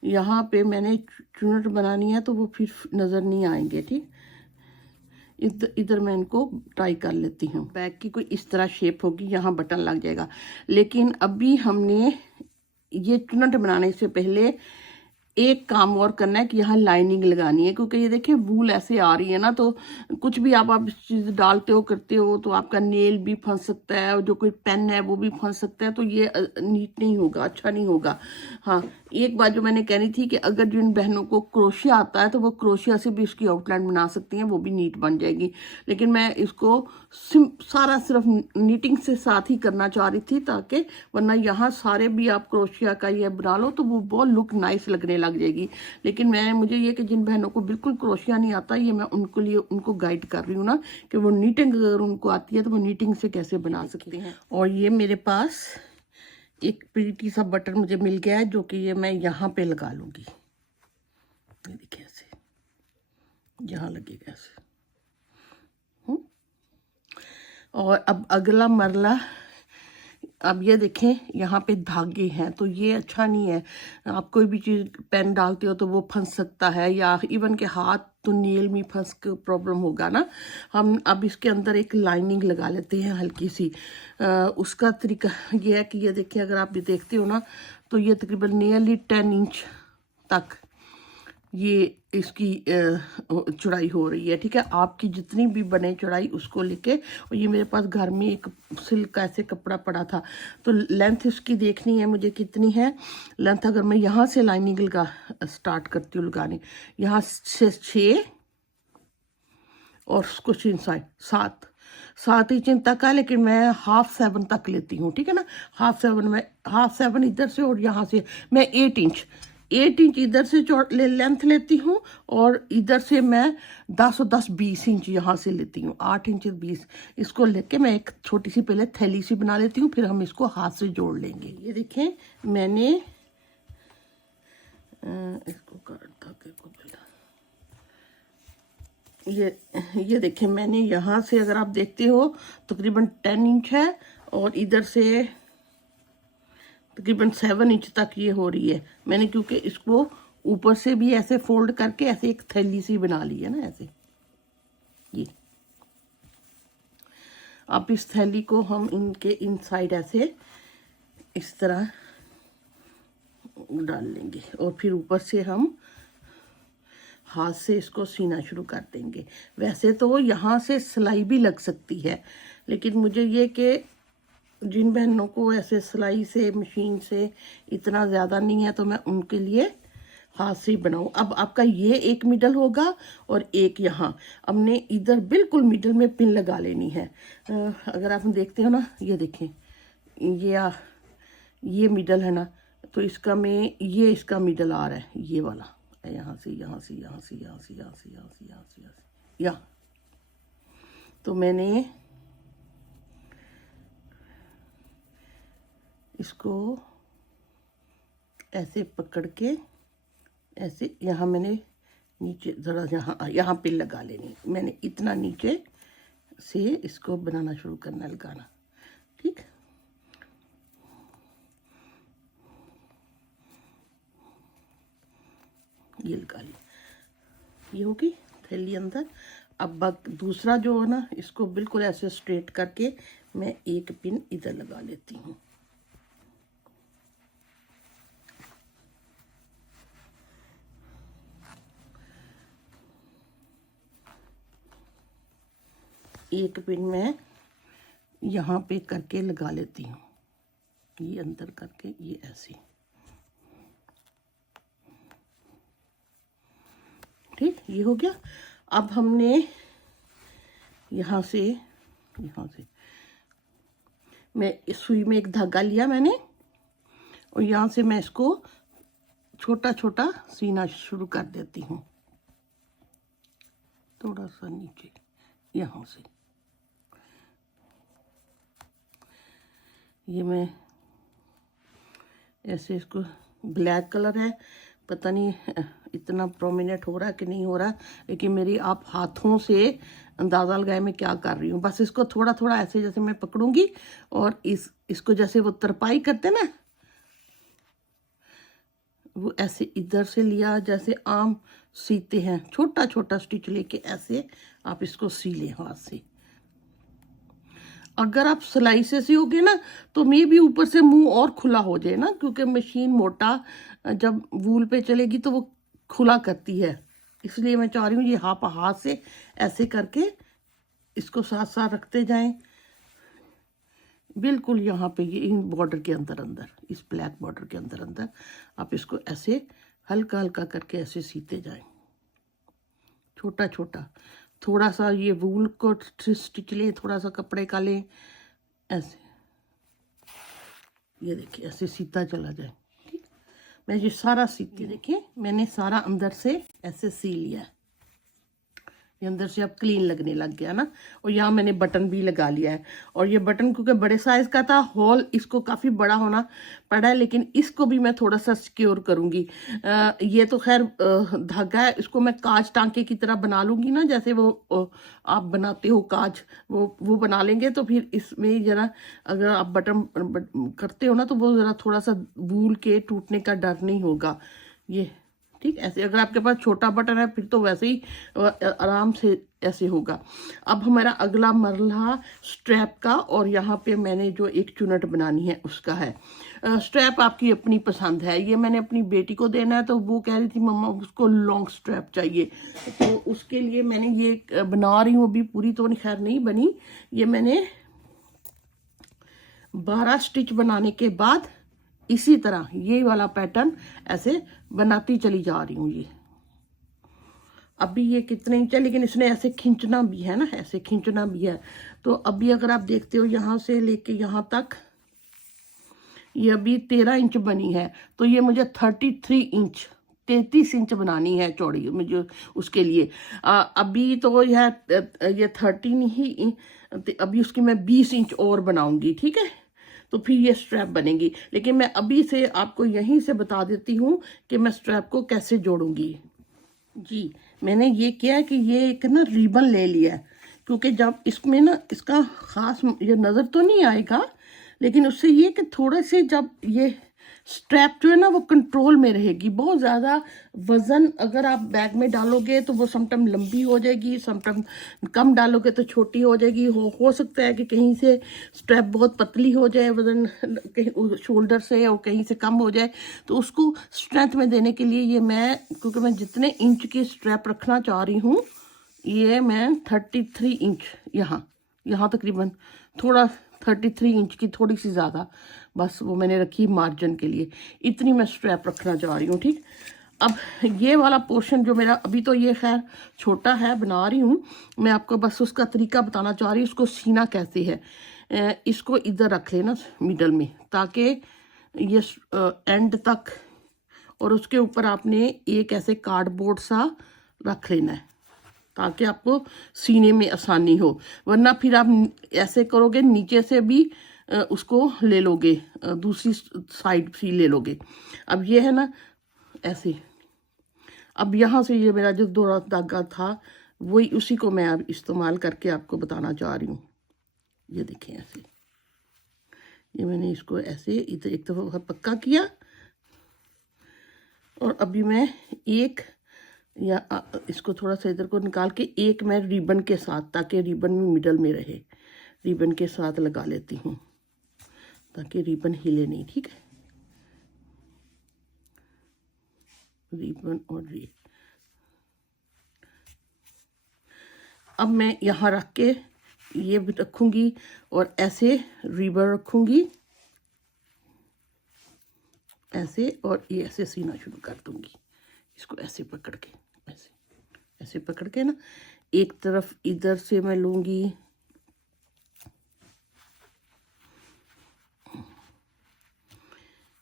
यहाँ पे मैंने चुनट बनानी है तो वो फिर नज़र नहीं आएंगे। ठीक, इधर मैं इनको ट्राई कर लेती हूँ। बैग की कोई इस तरह शेप होगी, यहाँ बटन लग जाएगा। लेकिन अभी हमने ये चुनट बनाने से पहले एक काम और करना है कि यहाँ लाइनिंग लगानी है, क्योंकि ये देखिए वूल ऐसे आ रही है ना, तो कुछ भी आप चीज़ डालते हो करते हो तो आपका नेल भी फंस सकता है, और जो कोई पेन है वो भी फंस सकता है, तो ये नीट नहीं होगा, अच्छा नहीं होगा। हाँ, एक बात जो मैंने कहनी थी कि अगर जिन बहनों को क्रोशिया आता है तो वो क्रोशिया से भी इसकी आउटलाइन बना सकती हैं, वो भी नीट बन जाएगी। लेकिन मैं इसको सारा सिर्फ नीटिंग से साथ ही करना चाह रही थी, ताकि वरना यहाँ सारे भी आप क्रोशिया का ये बना लो तो वो बहुत लुक नाइस लगने लग जाएगी। लेकिन मुझे ये कि जिन बहनों को बिल्कुल क्रोशिया नहीं आता, ये मैं उनको लिए उनको गाइड कर रही हूँ ना, कि वो नीटिंग अगर उनको आती है तो वो नीटिंग से कैसे बना सकते हैं। और ये मेरे पास एक प्रीटी सा बटन मुझे मिल गया है, जो कि ये मैं यहाँ पे लगा लूँगी। ये देखिए ऐसे यहाँ लगेगा ऐसे। और अब अगला मरला, अब ये देखें यहाँ पे धागे हैं, तो ये अच्छा नहीं है। आप कोई भी चीज़ पेन डालते हो तो वो फंस सकता है, या इवन के हाथ तो नील में फंस के प्रॉब्लम होगा ना। हम अब इसके अंदर एक लाइनिंग लगा लेते हैं हल्की सी। उसका तरीका ये है कि ये देखिए, अगर आप भी देखते हो ना, तो ये तकरीबन नियरली 10 इंच तक ये इसकी चौड़ाई हो रही है। ठीक है, आपकी जितनी भी बने चौड़ाई उसको लेके। और ये मेरे पास घर में एक सिल्क का ऐसे कपड़ा पड़ा था, तो लेंथ इसकी देखनी है मुझे कितनी है लेंथ। अगर मैं यहाँ से लाइनिंग लगा स्टार्ट करती हूँ लगाने, यहाँ से 6 और कुछ इंच 7 इंच तक है, लेकिन मैं 6.5-7 तक लेती हूँ। ठीक है ना, 6.5-7 इधर से, और यहाँ से मैं 8 इंच इधर से लेंथ लेती हूँ, और इधर से मैं 10 और 10 20 इंच यहाँ से लेती हूँ। 8 इंच 20 इसको लेके मैं एक छोटी सी पहले थैली सी बना लेती हूँ, फिर हम इसको हाथ से जोड़ लेंगे। ये देखें मैंने इसको धागे को ये देखें, मैंने यहाँ से अगर आप देखते हो तकरीबन 10 इंच है, और इधर से तकरीबन 7 इंच तक ये हो रही है। मैंने क्योंकि इसको ऊपर से भी ऐसे फोल्ड करके ऐसे एक थैली सी बना ली है ना ऐसे। ये अब इस थैली को हम इनके इनसाइड ऐसे इस तरह डाल लेंगे, और फिर ऊपर से हम हाथ से इसको सीना शुरू कर देंगे। वैसे तो यहाँ से सिलाई भी लग सकती है, लेकिन मुझे ये कि जिन बहनों को ऐसे सिलाई से मशीन से इतना ज़्यादा नहीं है तो मैं उनके लिए हाथ से बनाऊँ। अब आपका ये एक मिडल होगा और एक यहाँ हमने इधर बिल्कुल मिडल में पिन लगा लेनी है। अगर आप देखते हो ना, ये देखें, ये मिडल है ना, तो इसका में ये इसका मिडल आ रहा है, ये वाला यहाँ से यहाँ से यहाँ से यहाँ से यहाँ से यहाँ से यहाँ से यहाँ से यहाँ। तो मैंने इसको ऐसे पकड़ के ऐसे यहाँ मैंने नीचे ज़रा यहाँ पे लगा लेनी। मैंने इतना नीचे से इसको बनाना शुरू करना, लगाना, ठीक। ये लगा ली, ये होगी थैली अंदर। अब दूसरा जो है ना, इसको बिल्कुल ऐसे स्ट्रेट करके मैं एक पिन इधर लगा लेती हूँ। एक पिन मैं यहाँ पे करके लगा लेती हूँ, ये अंदर करके, ये ऐसे, ठीक। ये हो गया। अब हमने यहाँ से मैं इस सुई में एक धागा लिया मैंने, और यहाँ से मैं इसको छोटा छोटा सीना शुरू कर देती हूँ, थोड़ा सा नीचे यहाँ से। ये मैं ऐसे, इसको ब्लैक कलर है, पता नहीं इतना प्रोमिनेंट हो रहा है कि नहीं हो रहा, लेकिन मेरी आप हाथों से अंदाज़ा लगाए मैं क्या कर रही हूँ। बस इसको थोड़ा थोड़ा ऐसे जैसे मैं पकड़ूंगी, और इसको जैसे वो तरपाई करते ना, वो ऐसे इधर से लिया, जैसे आम सीते हैं, छोटा छोटा स्टिच लेके ऐसे आप इसको सी लें हाथ से। अगर आप सिलाई से सियोगे ना तो मे भी ऊपर से मुंह और खुला हो जाए ना, क्योंकि मशीन मोटा जब वूल पे चलेगी तो वो खुला करती है, इसलिए मैं चाह रही हूँ ये हाथ से ऐसे करके इसको साथ साथ रखते जाएं, बिल्कुल यहाँ पे ये इन बॉर्डर के अंदर अंदर, इस ब्लैक बॉर्डर के अंदर अंदर आप इसको ऐसे हल्का हल्का करके ऐसे सीते जाएं, छोटा छोटा। थोड़ा सा ये वूल को स्टिच लें, थोड़ा सा कपड़े का लें, ऐसे, ये देखिए ऐसे सीता चला जाए, ठीक। मैं ये सारा सीती, देखिए मैंने सारा अंदर से ऐसे सी लिया है, ये अंदर से अब क्लीन लगने लग गया ना। और यहाँ मैंने बटन भी लगा लिया है, और ये बटन क्योंकि बड़े साइज का था, हॉल इसको काफ़ी बड़ा होना पड़ा है, लेकिन इसको भी मैं थोड़ा सा सिक्योर करूँगी। ये तो खैर धागा है, इसको मैं काज टांके की तरह बना लूँगी ना, जैसे वो आप बनाते हो काज, वो बना लेंगे। तो फिर इसमें ज़रा अगर आप बटन करते हो ना, तो वो ज़रा थोड़ा सा वूल के टूटने का डर नहीं होगा, ये ठीक। ऐसे अगर आपके पास छोटा बटन है फिर तो वैसे ही आराम से ऐसे होगा। अब हमारा अगला मरला स्ट्रैप का, और यहाँ पे मैंने जो एक चुनट बनानी है उसका है। स्ट्रैप आपकी अपनी पसंद है, ये मैंने अपनी बेटी को देना है, तो वो कह रही थी मम्मा उसको लॉन्ग स्ट्रैप चाहिए, तो उसके लिए मैंने ये बना रही हूँ। अभी पूरी तो खैर नहीं बनी, ये मैंने 12 स्टिच बनाने के बाद इसी तरह ये वाला पैटर्न ऐसे बनाती चली जा रही हूँ। ये अभी ये कितने इंच है, लेकिन इसने ऐसे खींचना भी है ना, ऐसे खींचना भी है। तो अभी अगर आप देखते हो यहाँ से लेके यहाँ तक ये अभी 13 इंच बनी है, तो ये मुझे 33 इंच बनानी है चौड़ी मुझे। उसके लिए अभी तो यह ये 13 ही, अभी उसकी मैं 20 इंच और बनाऊंगी, ठीक है, तो फिर ये स्ट्रैप बनेगी। लेकिन मैं अभी से आपको यहीं से बता देती हूँ कि मैं स्ट्रैप को कैसे जोड़ूंगी। जी मैंने ये किया है कि ये एक ना रिबन ले लिया है, क्योंकि जब इसमें ना इसका ख़ास ये नज़र तो नहीं आएगा, लेकिन उससे ये कि थोड़े से जब ये स्ट्रैप जो है ना वो कंट्रोल में रहेगी। बहुत ज़्यादा वज़न अगर आप बैग में डालोगे तो वो समटाइम लंबी हो जाएगी, समटाइम कम डालोगे तो छोटी हो जाएगी। हो सकता है कि कहीं से स्ट्रैप बहुत पतली हो जाए, वज़न कहीं शोल्डर से, और कहीं से कम हो जाए। तो उसको स्ट्रेंथ में देने के लिए ये मैं, क्योंकि मैं जितने इंच की स्ट्रैप रखना चाह रही हूँ, ये मैं 33 इंच यहाँ तकरीबन थोड़ा 33 इंच की थोड़ी सी ज़्यादा, बस वो मैंने रखी मार्जिन के लिए। इतनी मैं स्ट्रैप रखना चाह रही हूँ, ठीक। अब ये वाला पोर्शन जो मेरा अभी तो ये खैर छोटा है, बना रही हूँ मैं, आपको बस उसका तरीका बताना चाह रही हूँ। उसको सीना कैसे है, इसको इधर रख लेना मिडल में, ताकि ये एंड तक, और उसके ऊपर आपने एक ऐसे कार्डबोर्ड सा रख लेना है ताकि आपको सीने में आसानी हो। वरना फिर आप ऐसे करोगे, नीचे से भी उसको ले लोगे, दूसरी साइड भी ले लोगे। अब ये है ना ऐसे, अब यहाँ से ये मेरा जो दो धागा था वही, उसी को मैं अब इस्तेमाल करके आपको बताना चाह रही हूँ। ये देखें ऐसे, ये मैंने इसको ऐसे इधर एक दफ़ा पक्का किया, और अभी मैं एक या इसको थोड़ा सा इधर को निकाल के एक मैं रिबन के साथ, ताकि रिबन में मिडल में रहे, रिबन के साथ लगा लेती हूँ ताकि रिबन हिले नहीं, ठीक है। रिबन और अब मैं यहाँ रख के ये भी रखूँगी, और ऐसे रिबन रखूँगी ऐसे, और ये ऐसे सीना शुरू कर दूँगी। इसको ऐसे पकड़ के, ऐसे ऐसे पकड़ के ना, एक तरफ इधर से मैं लूँगी,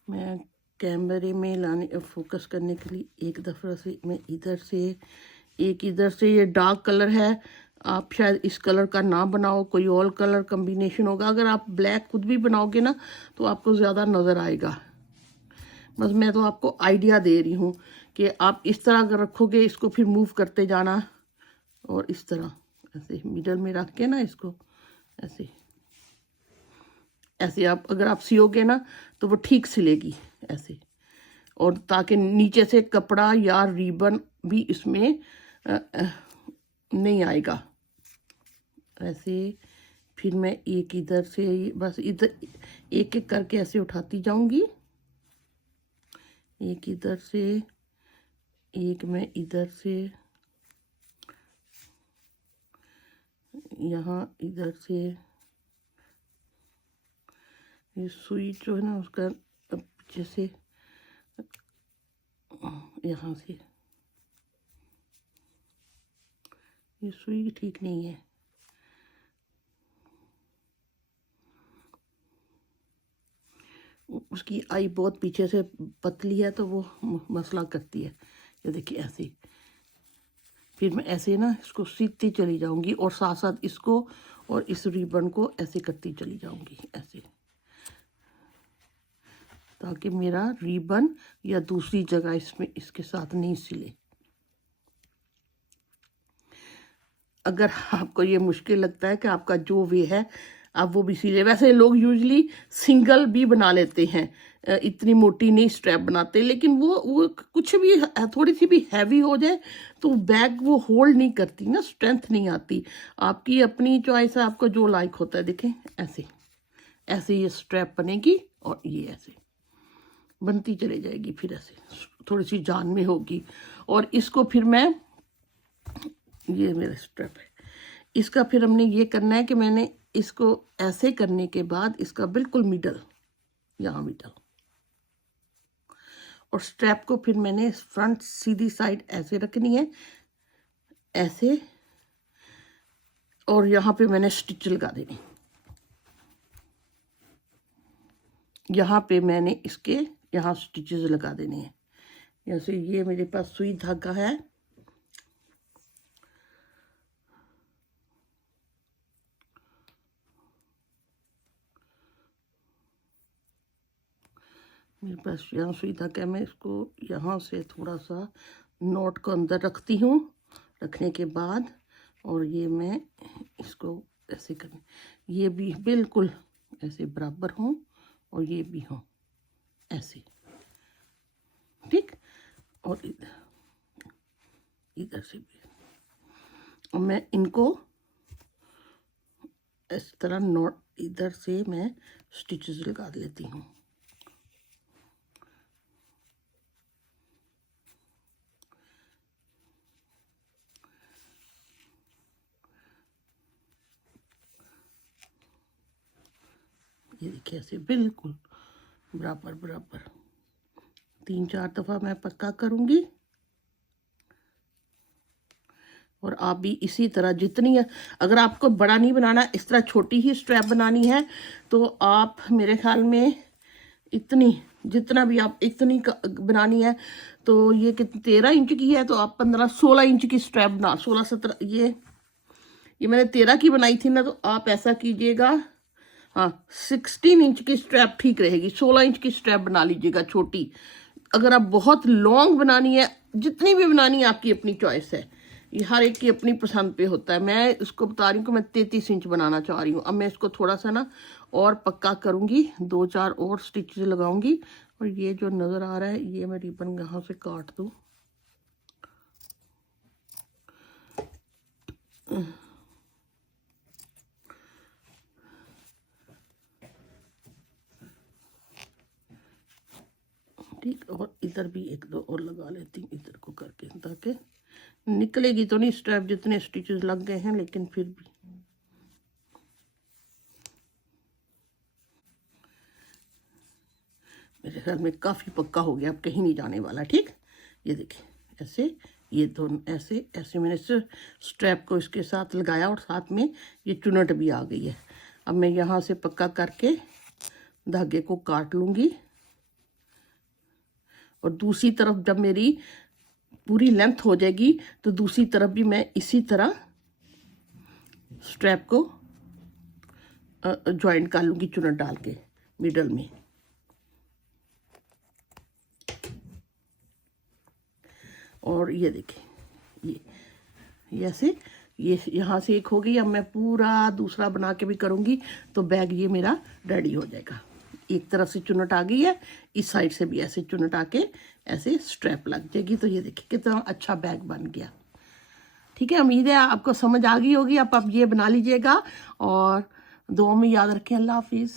मैं कैमरे में लाने फोकस करने के लिए एक दफ़ा से मैं इधर से, एक इधर से, ये डार्क कलर है, आप शायद इस कलर का ना बनाओ, कोई और कलर कम्बिनेशन होगा। अगर आप ब्लैक खुद भी बनाओगे ना तो आपको ज़्यादा नज़र आएगा। बस मैं तो आपको आइडिया दे रही हूँ कि आप इस तरह अगर रखोगे, इसको फिर मूव करते जाना, और इस तरह ऐसे मिडल में रख के ना इसको ऐसे ऐसे, आप अगर आप सियोगे ना तो वो ठीक सिलेगी ऐसे, और ताकि नीचे से कपड़ा या रिबन भी इसमें नहीं आएगा ऐसे। फिर मैं एक इधर से, बस इधर एक एक करके ऐसे उठाती जाऊंगी, एक इधर से, एक मैं इधर से, यहाँ इधर से, ये सुई जो है ना उसका पीछे से, यहाँ से, ये सुई ठीक नहीं है, उसकी आई बहुत पीछे से पतली है तो वो मसला करती है। ये देखिए ऐसे, फिर मैं ऐसे ना इसको सीखती चली जाऊंगी, और साथ साथ इसको और इस रिबन को ऐसे करती चली जाऊंगी ऐसे, ताकि मेरा रिबन या दूसरी जगह इसमें इसके साथ नहीं सिले। अगर आपको ये मुश्किल लगता है कि आपका जो वे है आप वो भी सिले, वैसे लोग यूजली सिंगल भी बना लेते हैं, इतनी मोटी नहीं स्ट्रैप बनाते, लेकिन वो कुछ भी थोड़ी सी भी हैवी हो जाए तो बैग वो होल्ड नहीं करती ना, स्ट्रेंथ नहीं आती। आपकी अपनी चॉइस है, आपको जो लाइक होता है। देखें ऐसे ऐसे ये स्ट्रैप बनेगी, और ये ऐसे बनती चली जाएगी, फिर ऐसे थोड़ी सी जान में होगी। और इसको फिर मैं, ये मेरा स्ट्रैप है, इसका फिर हमने ये करना है कि मैंने इसको ऐसे करने के बाद इसका बिल्कुल मिडल, यहाँ मिडल, और स्ट्रैप को फिर मैंने फ्रंट सीधी साइड ऐसे रखनी है ऐसे, और यहाँ पे मैंने स्टिच लगा देनी, यहाँ पे मैंने इसके यहाँ स्टिचेस लगा देने हैं। जैसे ये मेरे पास सुई धागा है, मेरे पास यहाँ सुई धागा है, मैं इसको यहाँ से थोड़ा सा नॉट को अंदर रखती हूँ, रखने के बाद, और ये मैं इसको ऐसे कर, ये भी बिल्कुल ऐसे बराबर हों और ये भी हों ऐसे, ठीक। और इधर से भी, और मैं इनको इस तरह नोट इधर से मैं स्टिचेस लगा लेती हूँ। ये देखिए ऐसे बिल्कुल बराबर बराबर 3-4 दफ़ा मैं पक्का करूँगी। और आप भी इसी तरह जितनी है, अगर आपको बड़ा नहीं बनाना, इस तरह छोटी ही स्ट्रैप बनानी है, तो आप मेरे ख्याल में इतनी, जितना भी आप इतनी बनानी है, तो ये कितनी 13 इंच की है, तो आप 15-16 इंच की स्ट्रैप बना, 16-17, ये मैंने 13 की बनाई थी ना, तो आप ऐसा कीजिएगा, हाँ 16 इंच की स्ट्रैप ठीक रहेगी। 16 इंच की स्ट्रैप बना लीजिएगा छोटी। अगर आप बहुत लॉन्ग बनानी है, जितनी भी बनानी है, आपकी अपनी चॉइस है, ये हर एक की अपनी पसंद पे होता है। मैं इसको बता रही हूँ कि मैं 33 इंच बनाना चाह रही हूँ। अब मैं इसको थोड़ा सा ना और पक्का करूँगी, 2-4 और स्टिचेस लगाऊंगी। और ये जो नज़र आ रहा है, ये मैं रिबन यहाँ से काट दूँ। ठीक, और इधर भी 1-2 और लगा लेती हूँ, इधर को करके, ताकि निकलेगी तो नहीं स्ट्रैप, जितने स्टिचेस लग गए हैं, लेकिन फिर भी मेरे ख्याल में काफ़ी पक्का हो गया, अब कहीं नहीं जाने वाला। ठीक, ये देखिए ऐसे, ये दोनों ऐसे ऐसे मैंने स्ट्रैप को इसके साथ लगाया, और साथ में ये चुनट भी आ गई है। अब मैं यहाँ से पक्का करके धागे को काट लूँगी, और दूसरी तरफ जब मेरी पूरी लेंथ हो जाएगी, तो दूसरी तरफ भी मैं इसी तरह स्ट्रैप को ज्वाइंट कर लूँगी, चुनट डाल के मिडल में। और ये देखिए, ये ऐसे, ये यहाँ से एक हो गई। अब मैं पूरा दूसरा बना के भी करूँगी, तो बैग ये मेरा रेडी हो जाएगा। एक तरफ से चुनट आ गई है, इस साइड से भी ऐसे चुनट आके ऐसे स्ट्रैप लग जाएगी। तो ये देखिए कितना अच्छा बैग बन गया। ठीक है, उम्मीद है आपको समझ आ गई होगी। अब आप ये बना लीजिएगा, और दुआ में याद रखें। अल्लाह हाफिज़।